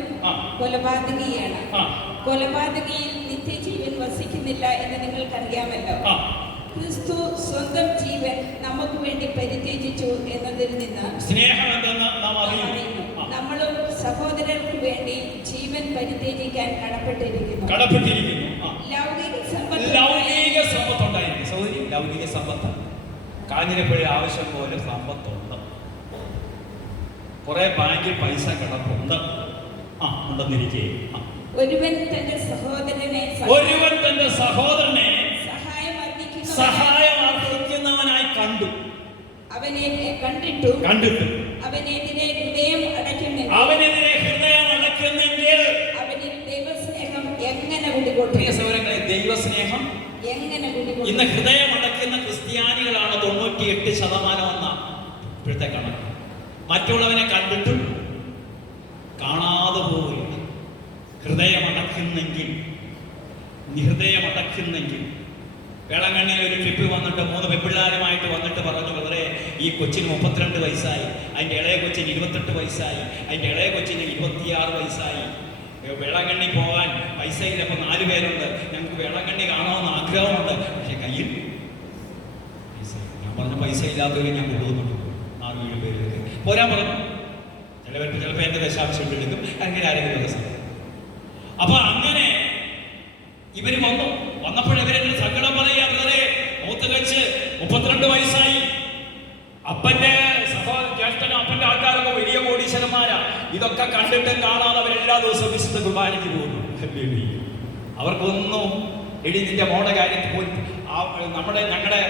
കൊലപാതകിയാണ്. കൊലപാതകിയിൽ നിത്യജീവൻ വസിക്കുന്നില്ല എന്ന് നിങ്ങൾക്കറിയാമല്ലോ. ക്രിസ്തു സ്വന്തം ജീവൻ നമുക്ക് വേണ്ടി പരിത്യജിച്ചു എന്നതിൽ നിന്ന് സ്നേഹം എന്തെന്ന് നാം അറിയുന്നു. നമ്മളും സഹോദരർക്ക് വേണ്ടി ജീവൻ പരിത്യജിക്കാൻ കടപ്പെട്ടിരിക്കുന്നു. ലൗകിക സമ്പത്തുണ്ടായിരിക്കും സഹോദരി. ലൗകിക സമ്പത്ത് കാഞ്ഞിരപ്പുഴ ആവശ്യം പോലെ സമ്പത്തുണ്ട്. കുറെ ബാങ്കിൽ പൈസ കിടപ്പുണ്ട്. ഉണ്ടെന്നിരിക്കേ ഒരുവൻ തന്റെ സഹോദരനെ സഹായം അർഹിക്കുന്നവനായി കണ്ടു. അവനെ കണ്ടിട്ടു അവനെതിരെ ഹൃദയം അടയ്ക്കുന്നെങ്കിൽ അവനിൽ ദൈവസ്നേഹം എങ്ങനെ കുടികൊള്ളും? ദൈവസ്നേഹം എങ്ങനെ കുടികൊള്ളും? ഇന്ന് ഹൃദയം അടയ്ക്കുന്ന ക്രിസ്ത്യാനികളാണ് 98% എന്ന ഇപ്പോഴത്തെ കണക്ക്. മറ്റുള്ളവനെ കണ്ടിട്ടും കാണാതെ പോകില്ല. ഹൃദയമടക്കുന്നെങ്കിൽ വേളാങ്കണ്ണിയിൽ ഒരു ട്രിപ്പ് വന്നിട്ട് 3 പെൺപിള്ളാരുമായിട്ട് വന്നിട്ട് പറഞ്ഞു, ബ്രദറെ ഈ കൊച്ചിന് 32 വയസ്സായി, അതിൻ്റെ ഇളയ കൊച്ചിന് 28 വയസ്സായി, അതിൻ്റെ ഇളയ കൊച്ചിന് 26 വയസ്സായി. വേളാങ്കണ്ണി പോകാൻ പൈസയില്ല, അപ്പോൾ 4 പേരുണ്ട്, ഞങ്ങൾക്ക് വേളാങ്കണ്ണി കാണാമെന്ന് ആഗ്രഹമുണ്ട്, പക്ഷെ കയ്യിൽ പൈസ. ഞാൻ പറഞ്ഞു പൈസ ഇല്ലാത്തവരെ ഞാൻ കൊണ്ടുപോകുന്നുണ്ട്, 4 പേര് പോരാൻ പറഞ്ഞു. ചിലപ്പോൾ എൻ്റെ ദശാംശം എടുക്കും, അങ്ങനെ ആരെങ്കിലും ദിവസം. അപ്പൊ അങ്ങനെ ഇവര് വന്നപ്പോഴിവരെന്റെ സങ്കടം പറയാ, ബ്രദറെ മൂത്ത് കഴിച്ച് 32 വയസ്സായി, അപ്പന്റെ ജ്യേഷ്ഠനും അപ്പന്റെ ആൾക്കാരൊക്കെ വലിയ കോടീശ്വരന്മാരാ. ഇതൊക്കെ കണ്ടിട്ടും കാണാതെ അവരെല്ലാ ദിവസവും വിശുദ്ധ കുർബാനയ്ക്ക് പോകുന്നു. അവർക്കൊന്നും എടി നിന്റെ മോടെ കാര്യത്തിൽ പോലും ഞങ്ങളുടെ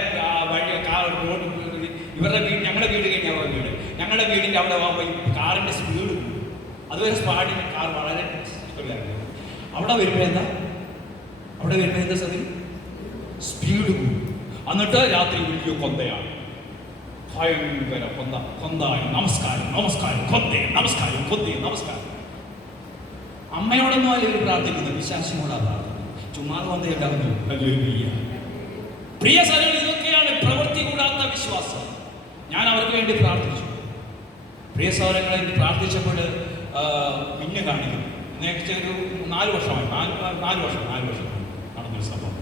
ഇവരുടെ വീട്, ഞങ്ങളുടെ വീട് കഴിഞ്ഞ അവരുടെ വീട്, ഞങ്ങളുടെ വീടിൻ്റെ അവിടെ കാറിന്റെ സ്പീഡ് കൂടും. അതുവരെ സ്പാഡിന് കാർ വളരെ ഇഷ്ടമില്ലായിരുന്നു. അവിടെ വരുമ്പോൾ എന്താ സതി സ്പീഡ് കൂടും. എന്നിട്ട് രാത്രി വലിയ കൊന്തയാണ്, ഭയങ്കര കൊന്തായി നമസ്കാരം നമസ്കാരം. അമ്മയോടൊന്നും അതിൽ പ്രാർത്ഥിക്കുന്നു, പിശാചിനോടാ പ്രാർത്ഥിക്കുന്നത്, ചുമ്മാതെ കൊന്തയുണ്ടാകുന്നു. പ്രിയ സഹോദരൻ, ഇതൊക്കെയാണ് പ്രവൃത്തി കൂടാത്ത വിശ്വാസം. ഞാൻ അവർക്ക് വേണ്ടി പ്രാർത്ഥിച്ചു. പ്രിയ സഹോദരങ്ങളെ പ്രാർത്ഥിച്ചപ്പോൾ പിന്നെ കാണിക്കുന്നു. നേരത്തെ ഒരു 4 വർഷമായി, 4 വർഷം നടന്നൊരു സംഭവം.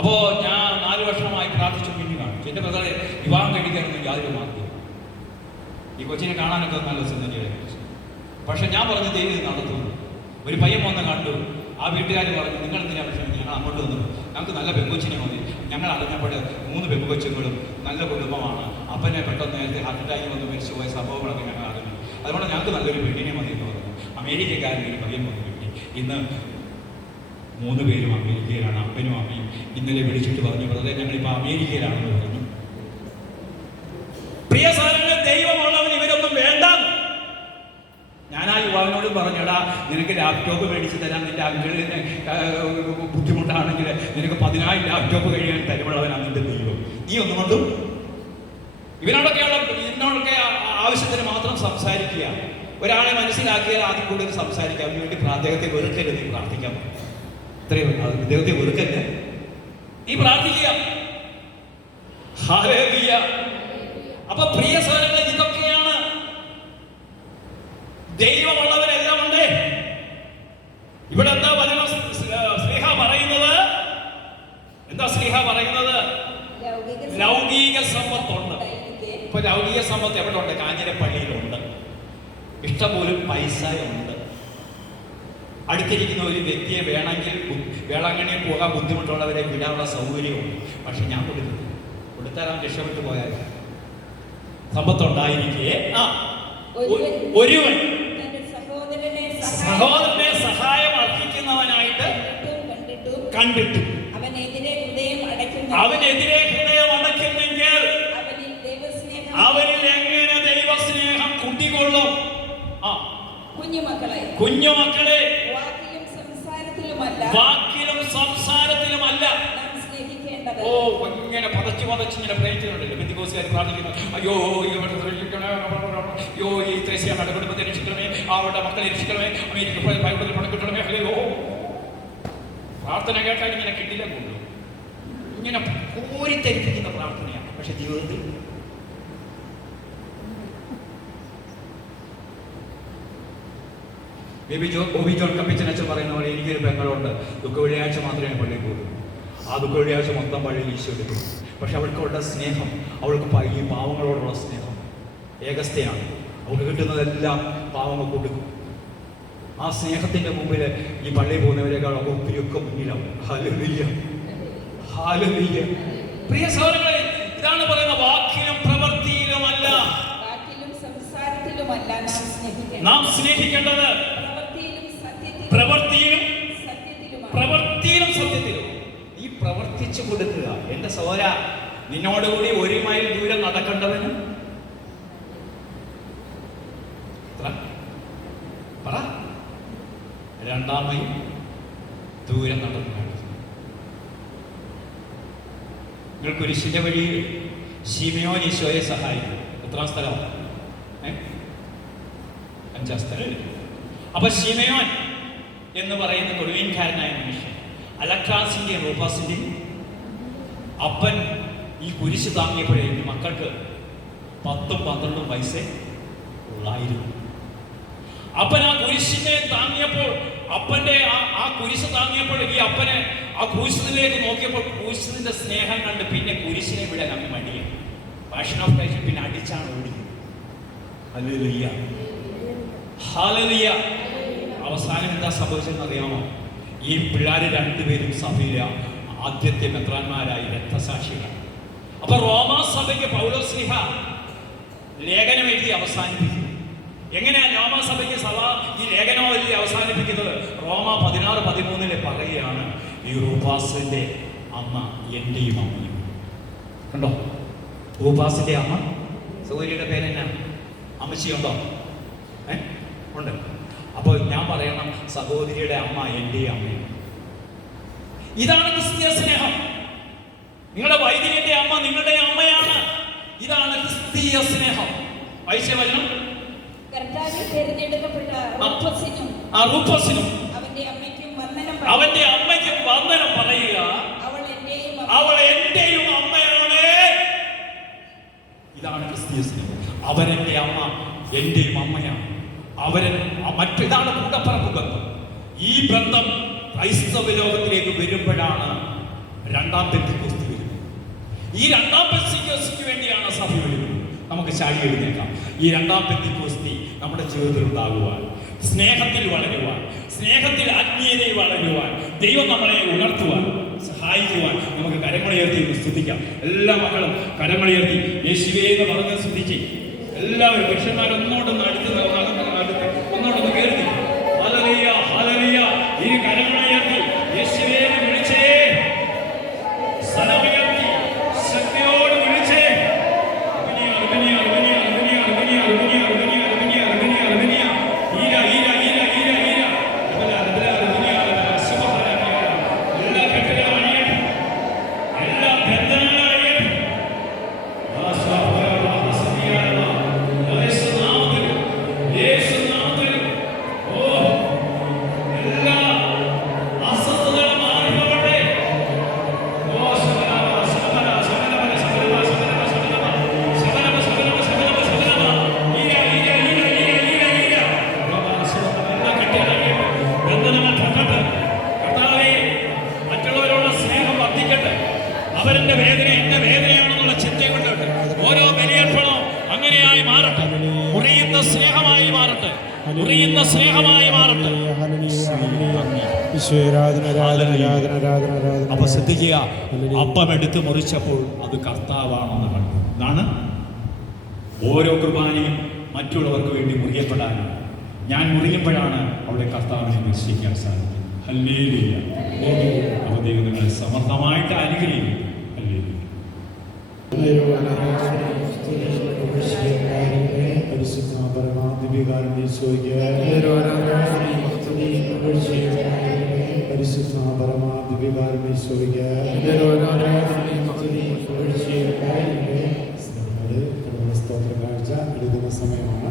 അപ്പോൾ ഞാൻ 4 വർഷമായി പ്രാർത്ഥിച്ചു, പിന്നെ കാണിച്ചു. എൻ്റെ ബ്രദറെ വിവാഹം കഴിക്കാനൊന്നും യാതൊരു മാർഗ്ഗം. ഈ കൊച്ചിനെ കാണാനൊക്കെ നല്ല സുന്ദരിയായിരുന്നു. പക്ഷെ ഞാൻ പറഞ്ഞ ദൈവം നടത്തുന്നു. ഒരു പയ്യൻ വന്ന് കണ്ടു. ആ വീട്ടുകാർ പറഞ്ഞു, നിങ്ങൾ എന്തിനാ പക്ഷേ ഞങ്ങൾ അങ്ങോട്ട് വന്നു, ഞങ്ങൾക്ക് നല്ല പെൺകൊച്ചിനെ മതി. ഞങ്ങൾ അറിഞ്ഞപ്പോൾ 3 പെൺകൊച്ചുങ്ങളും നല്ല കുടുംബമാണ്. അപ്പനെ പെട്ടെന്ന് നേരത്തെ ഹാർട്ട് അറ്റാക്ക് വന്ന് മരിച്ചു പോയ സംഭവങ്ങളൊക്കെ ഞങ്ങൾ അറിഞ്ഞു. അതുകൊണ്ട് ഞങ്ങൾക്ക് നല്ലൊരു പെണ്ണിനെ മതി എന്ന് പറഞ്ഞു. അമേരിക്കക്കാരൻ ഒരു പയ്യൻ വന്ന് കിട്ടി. ഇന്ന് 3 പേരും അമേരിക്കയിലാണ്, അപ്പനും അമ്മയും. ഇന്നലെ വിളിച്ചിട്ട് പറഞ്ഞു, ബ്രദറെ ഞങ്ങളിപ്പോൾ അമേരിക്കയിലാണെന്ന് പറഞ്ഞു. പ്രിയ സഹോദരങ്ങളെ, ദൈവമുള്ളവൻ ഇവരൊന്നും വേണ്ട. ഞാൻ ആ യുവാവിനോടും പറഞ്ഞടാ, നിനക്ക് ലാപ്ടോപ്പ് മേടിച്ച് തരാൻ നിന്റെ അങ്കിളിന് ബുദ്ധിമുട്ടാണെങ്കിൽ നിനക്ക് 10,000 ലാപ്ടോപ്പ് കഴിയാൻ തരുമുള്ളവനാണ് നിന്റെ ദൈവം. നീ ഒന്നുകൊണ്ടും ഇതിനോടൊക്കെ ആവശ്യത്തിന് മാത്രം സംസാരിക്കുക. ഒരാളെ മനസ്സിലാക്കിയാൽ ആദ്യം കൂടുതൽ സംസാരിക്കുക. അതിന് വേണ്ടി അദ്ദേഹത്തെ വെറുക്കരുത്, നീ പ്രാർത്ഥിക്കാൻ ഇത്രയും ഇദ്ദേഹത്തെ വെറുക്കല്ല, നീ പ്രാർത്ഥിക്കുക. ഹല്ലേലൂയ. അപ്പൊ പ്രിയ സഹോദരങ്ങളെ, ഇതൊക്കെയാണ് ദൈവമുള്ളവരെല്ലാം ഉണ്ട്. ഇവിടെ എന്താ വചനം സ്ലീഹ പറയുന്നത്? ലൗകിക സമ്പത്തുണ്ട്. ഇപ്പൊ ലൗകിക സമ്പത്ത് എവിടെ ഉണ്ട്? കാഞ്ഞിരപ്പള്ളിയിലുണ്ട്. ഇഷ്ടംപോലും പൈസ ഉണ്ട്. അടുത്തിരിക്കുന്ന ഒരു വ്യക്തിയെ വേണമെങ്കിൽ വേളാങ്കണ്ണിയിൽ പോകാൻ ബുദ്ധിമുട്ടുള്ളവരെ വിടാനുള്ള സൗകര്യമുണ്ട്. പക്ഷെ ഞാൻ കൊടുത്താൽ രക്ഷപ്പെട്ടു പോയാൽ സമ്പത്തുണ്ടായിരിക്കേ ഒരുവൻ സഹോദരനെ സഹായം അർഹിക്കുന്നവനായിട്ട് കണ്ടിട്ടും അവനെതിരെ ഹൃദയം അടയ്ക്കുന്നെങ്കിൽ അവനിൽ എങ്ങനെ ദൈവസ്നേഹം കുട്ടികൊള്ളും? കുഞ്ഞുമക്കളെ, വാക്കിലും സംസാരത്തിലുമല്ല. ഓ, ഇങ്ങനെ പതച്ച് ഇങ്ങനെ പ്രേരിച്ചിട്ടുണ്ടല്ലോ പെന്തിക്കോസ്തുകാർ പ്രാർത്ഥിക്കുന്നു. അയ്യോ ഈ ത്രേസ്യയുടെ കുടുംബത്തെ രക്ഷിക്കണമേ, അവരുടെ മക്കളെ രക്ഷിക്കണമേ, അമേരിക്ക പണം കിട്ടണമേ. അയ്യോ, പ്രാർത്ഥന കേട്ടാൽ ഇങ്ങനെ കിട്ടില്ല കൊണ്ടു ഇങ്ങനെ കോരിത്തരിപ്പിക്കുന്ന പ്രാർത്ഥനയാണ്. പക്ഷെ ജീവിതത്തിൽ ബോബി ജോൺ കപ്പിച്ചനച്ഛൻ പറയുന്ന പോലെ എനിക്കൊരു പെങ്ങളുണ്ട്, ദുഃഖ വെള്ളിയാഴ്ച മാത്രമേ പള്ളിയിൽ പോകുള്ളൂ. ആ ദുഃഖ വെള്ളിയാഴ്ച മൊത്തം പള്ളിയിൽ ഈശോ എടുക്കും. പക്ഷെ അവൾക്കുള്ള സ്നേഹം, അവൾക്ക് ഈ പാവങ്ങളോടുള്ള സ്നേഹം ഏകസ്ഥയാണ്. അവൾക്ക് കിട്ടുന്നതെല്ലാം പാവങ്ങൾ കൊടുക്കും. ആ സ്നേഹത്തിന്റെ മുമ്പിൽ ഈ പള്ളിയിൽ പോകുന്നവരെക്കാളൊക്കെ ഒത്തിരിയൊക്കെ മുന്നിലാവും. Hallelujah, hallelujah. പ്രിയ സഹോദരങ്ങളെ, ഇതാണ് പറയുന്നത്, വാക്കിലും പ്രവൃത്തിയിലുമല്ല നാം സ്നേഹിക്കേണ്ടത്, പ്രവൃത്തിയിലും സത്യത്തിലും. ഈ പ്രവർത്തിച്ചു കൊടുക്കുക. എന്റെ സഹോദര, നിന്നോടുകൂടി 1 മൈൽ ദൂരം നടക്കേണ്ടവന് പറ 2 മൈൽ ദൂരം നടന്നു. നിങ്ങൾ കുരിശിന്റെ വഴിയിൽ ശിമയോൻ ഈശോയെ സഹായിക്കും. എത്രാം സ്ഥലം? 5ാം സ്ഥലം. അപ്പൊ ശിമയോൻ എന്ന് പറയുന്ന കൊടുവീൻകാരനായ മനുഷ്യൻ അലക്സാസിന്റെയും റൂപ്പാസിന്റെയും അപ്പൻ ഈ കുരിശ് താങ്ങിയപ്പോഴേ ഈ മക്കൾക്ക് 10-12 വയസ്സേ ഉള്ളായിരുന്നു. അപ്പൻ ആ കുരിശിനെ താങ്ങിയപ്പോൾ, അപ്പന്റെ ആ കുരിശ് താങ്ങിയപ്പോൾ ഈ അപ്പന് ആ കുരിശിലേക്ക് നോക്കിയപ്പോൾ കുരിശിന്റെ സ്നേഹം കണ്ട് പിന്നെ കുരിശിനെ വിടാൻ അങ്ങ് മടിയ പാഷൻ ഓഫ് ക്രൈസ്റ്റ് പിന്നെ അടിച്ചാണ് ഓടിക്കുന്നത്. Hallelujah, hallelujah. അവസാനം എന്താ സംഭവിച്ചതെന്ന് അറിയാമോ? ഈ പിള്ളേർ രണ്ടുപേരും സഭയിലെ ആദ്യത്തെ മെത്രാന്മാരായി രക്തസാക്ഷികളാണ്. അപ്പൊ റോമാ സഭയ്ക്ക് പൗലോസ്ലീഹ ലേഖനം എഴുതി അവസാനിപ്പിക്കും. എങ്ങനെയാ റോമാ സഭയ്ക്ക് സഭ ഈ ലേഖനം എഴുതി അവസാനിപ്പിക്കുന്നത്? റോമ 16:13 പറയുകയാണ്, ഈ റൂപാസിന്റെ അമ്മ എന്റെയും അമ്മയും. കണ്ടോ, റൂപാസിന്റെ അമ്മ. സഹോദരിയുടെ പേരെന്നാ? അമ്മച്ചിയുണ്ടോ? ഉണ്ട്. അപ്പോൾ ഞാൻ പറയണം, സഹോദരിയുടെ അമ്മ എന്റെയും അമ്മയും. ഇതാണ് ക്രിസ്തീയ സ്നേഹം. നിങ്ങളുടെ വൈദികന്റെ അമ്മ നിങ്ങളുടെ അമ്മയാണ്. ഇതാണ് ക്രിസ്തീയ സ്നേഹം. വൈശ്യവചനം കർത്താവിൽ തിരഞ്ഞെടുക്കപ്പെട്ട റൂപ്പസിനും അവന്റെ അമ്മയ്ക്കും വന്ദനം പറയുക. അവൾ എന്റെയും അമ്മയാണ്. ഇതാണ് ക്രിസ്തീയ സ്നേഹം. അവരെന്റെ അമ്മ എന്റെയും അമ്മയാണ്. മറ്റേതാണ് കൂടപ്പറപ്പ് ബന്ധം. ഈ ബന്ധം ക്രൈസ്തവ ലോകത്തിലേക്ക് വരുമ്പോഴാണ് രണ്ടാം പെന്തക്കോസ്ത് വരുന്നത്. ഈ രണ്ടാം പെന്തക്കോസ്തിക്ക് വേണ്ടിയാണ് സഭ വരുന്നത്. നമുക്ക് ചാടി എഴുന്നേക്കാം. ഈ രണ്ടാം പെന്തക്കോസ്തി നമ്മുടെ ജീവിതത്തിൽ ഉണ്ടാകുവാൻ, സ്നേഹത്തിൽ വളരുവാൻ, സ്നേഹത്തിൽ ആത്മീയതയിൽ വളരുവാൻ, ദൈവം നമ്മളെ ഉണർത്തുവാൻ, സഹായിക്കുവാൻ നമുക്ക് കരങ്ങളുയർത്തി സ്തുതിക്കാം. എല്ലാ മക്കളും കരങ്ങളുയർത്തി യേശുവേ എന്ന് പറഞ്ഞ് സ്തുതിച്ച് എല്ലാവരും പുരുഷന്മാരൊന്നോടൊന്ന് ഒന്നോടൊന്ന് കയറി ഹല്ലേലൂയ, ഹല്ലേലൂയ. ഈ കരങ്ങളുയർത്തി യേശുവേ എന്ന് വിളിച്ചേ, സ്ഥലമുയർത്തി ശക്തിയോട് വിളിച്ചേ. അവരുടെ വേദന എന്റെ വേദനയാണെന്നുള്ള ചിന്തയുണ്ട്. ഓരോ ബലിയർപ്പണവും അങ്ങനെയായി മാറട്ടെ. മുറിയുന്ന സ്നേഹമായി മാറട്ടെ. മുറിയുന്ന സ്നേഹമായി മാറട്ടെ. അപ്പൊ ശ്രദ്ധിക്കുക, അപ്പം എടുത്ത് മുറിച്ചപ്പോൾ അത് കർത്താവാണെന്ന് കണ്ടു. എന്നാണ് ഓരോ കുർബാനയും മറ്റുള്ളവർക്ക് വേണ്ടി മുറിയപ്പെടാനും ഞാൻ മുറിയുമ്പോഴാണ് അവിടെ കർത്താവിനെ ദർശിക്കാൻ സാധിക്കും. ഹല്ലേലൂയ. അപ്പൊ ദൈവം നിങ്ങളെ സമർത്ഥമായിട്ട് അനുഗ്രഹിക്കും. സ്തോത്ര കാഴ്ച എടുക്കുന്ന സമയമാണ്.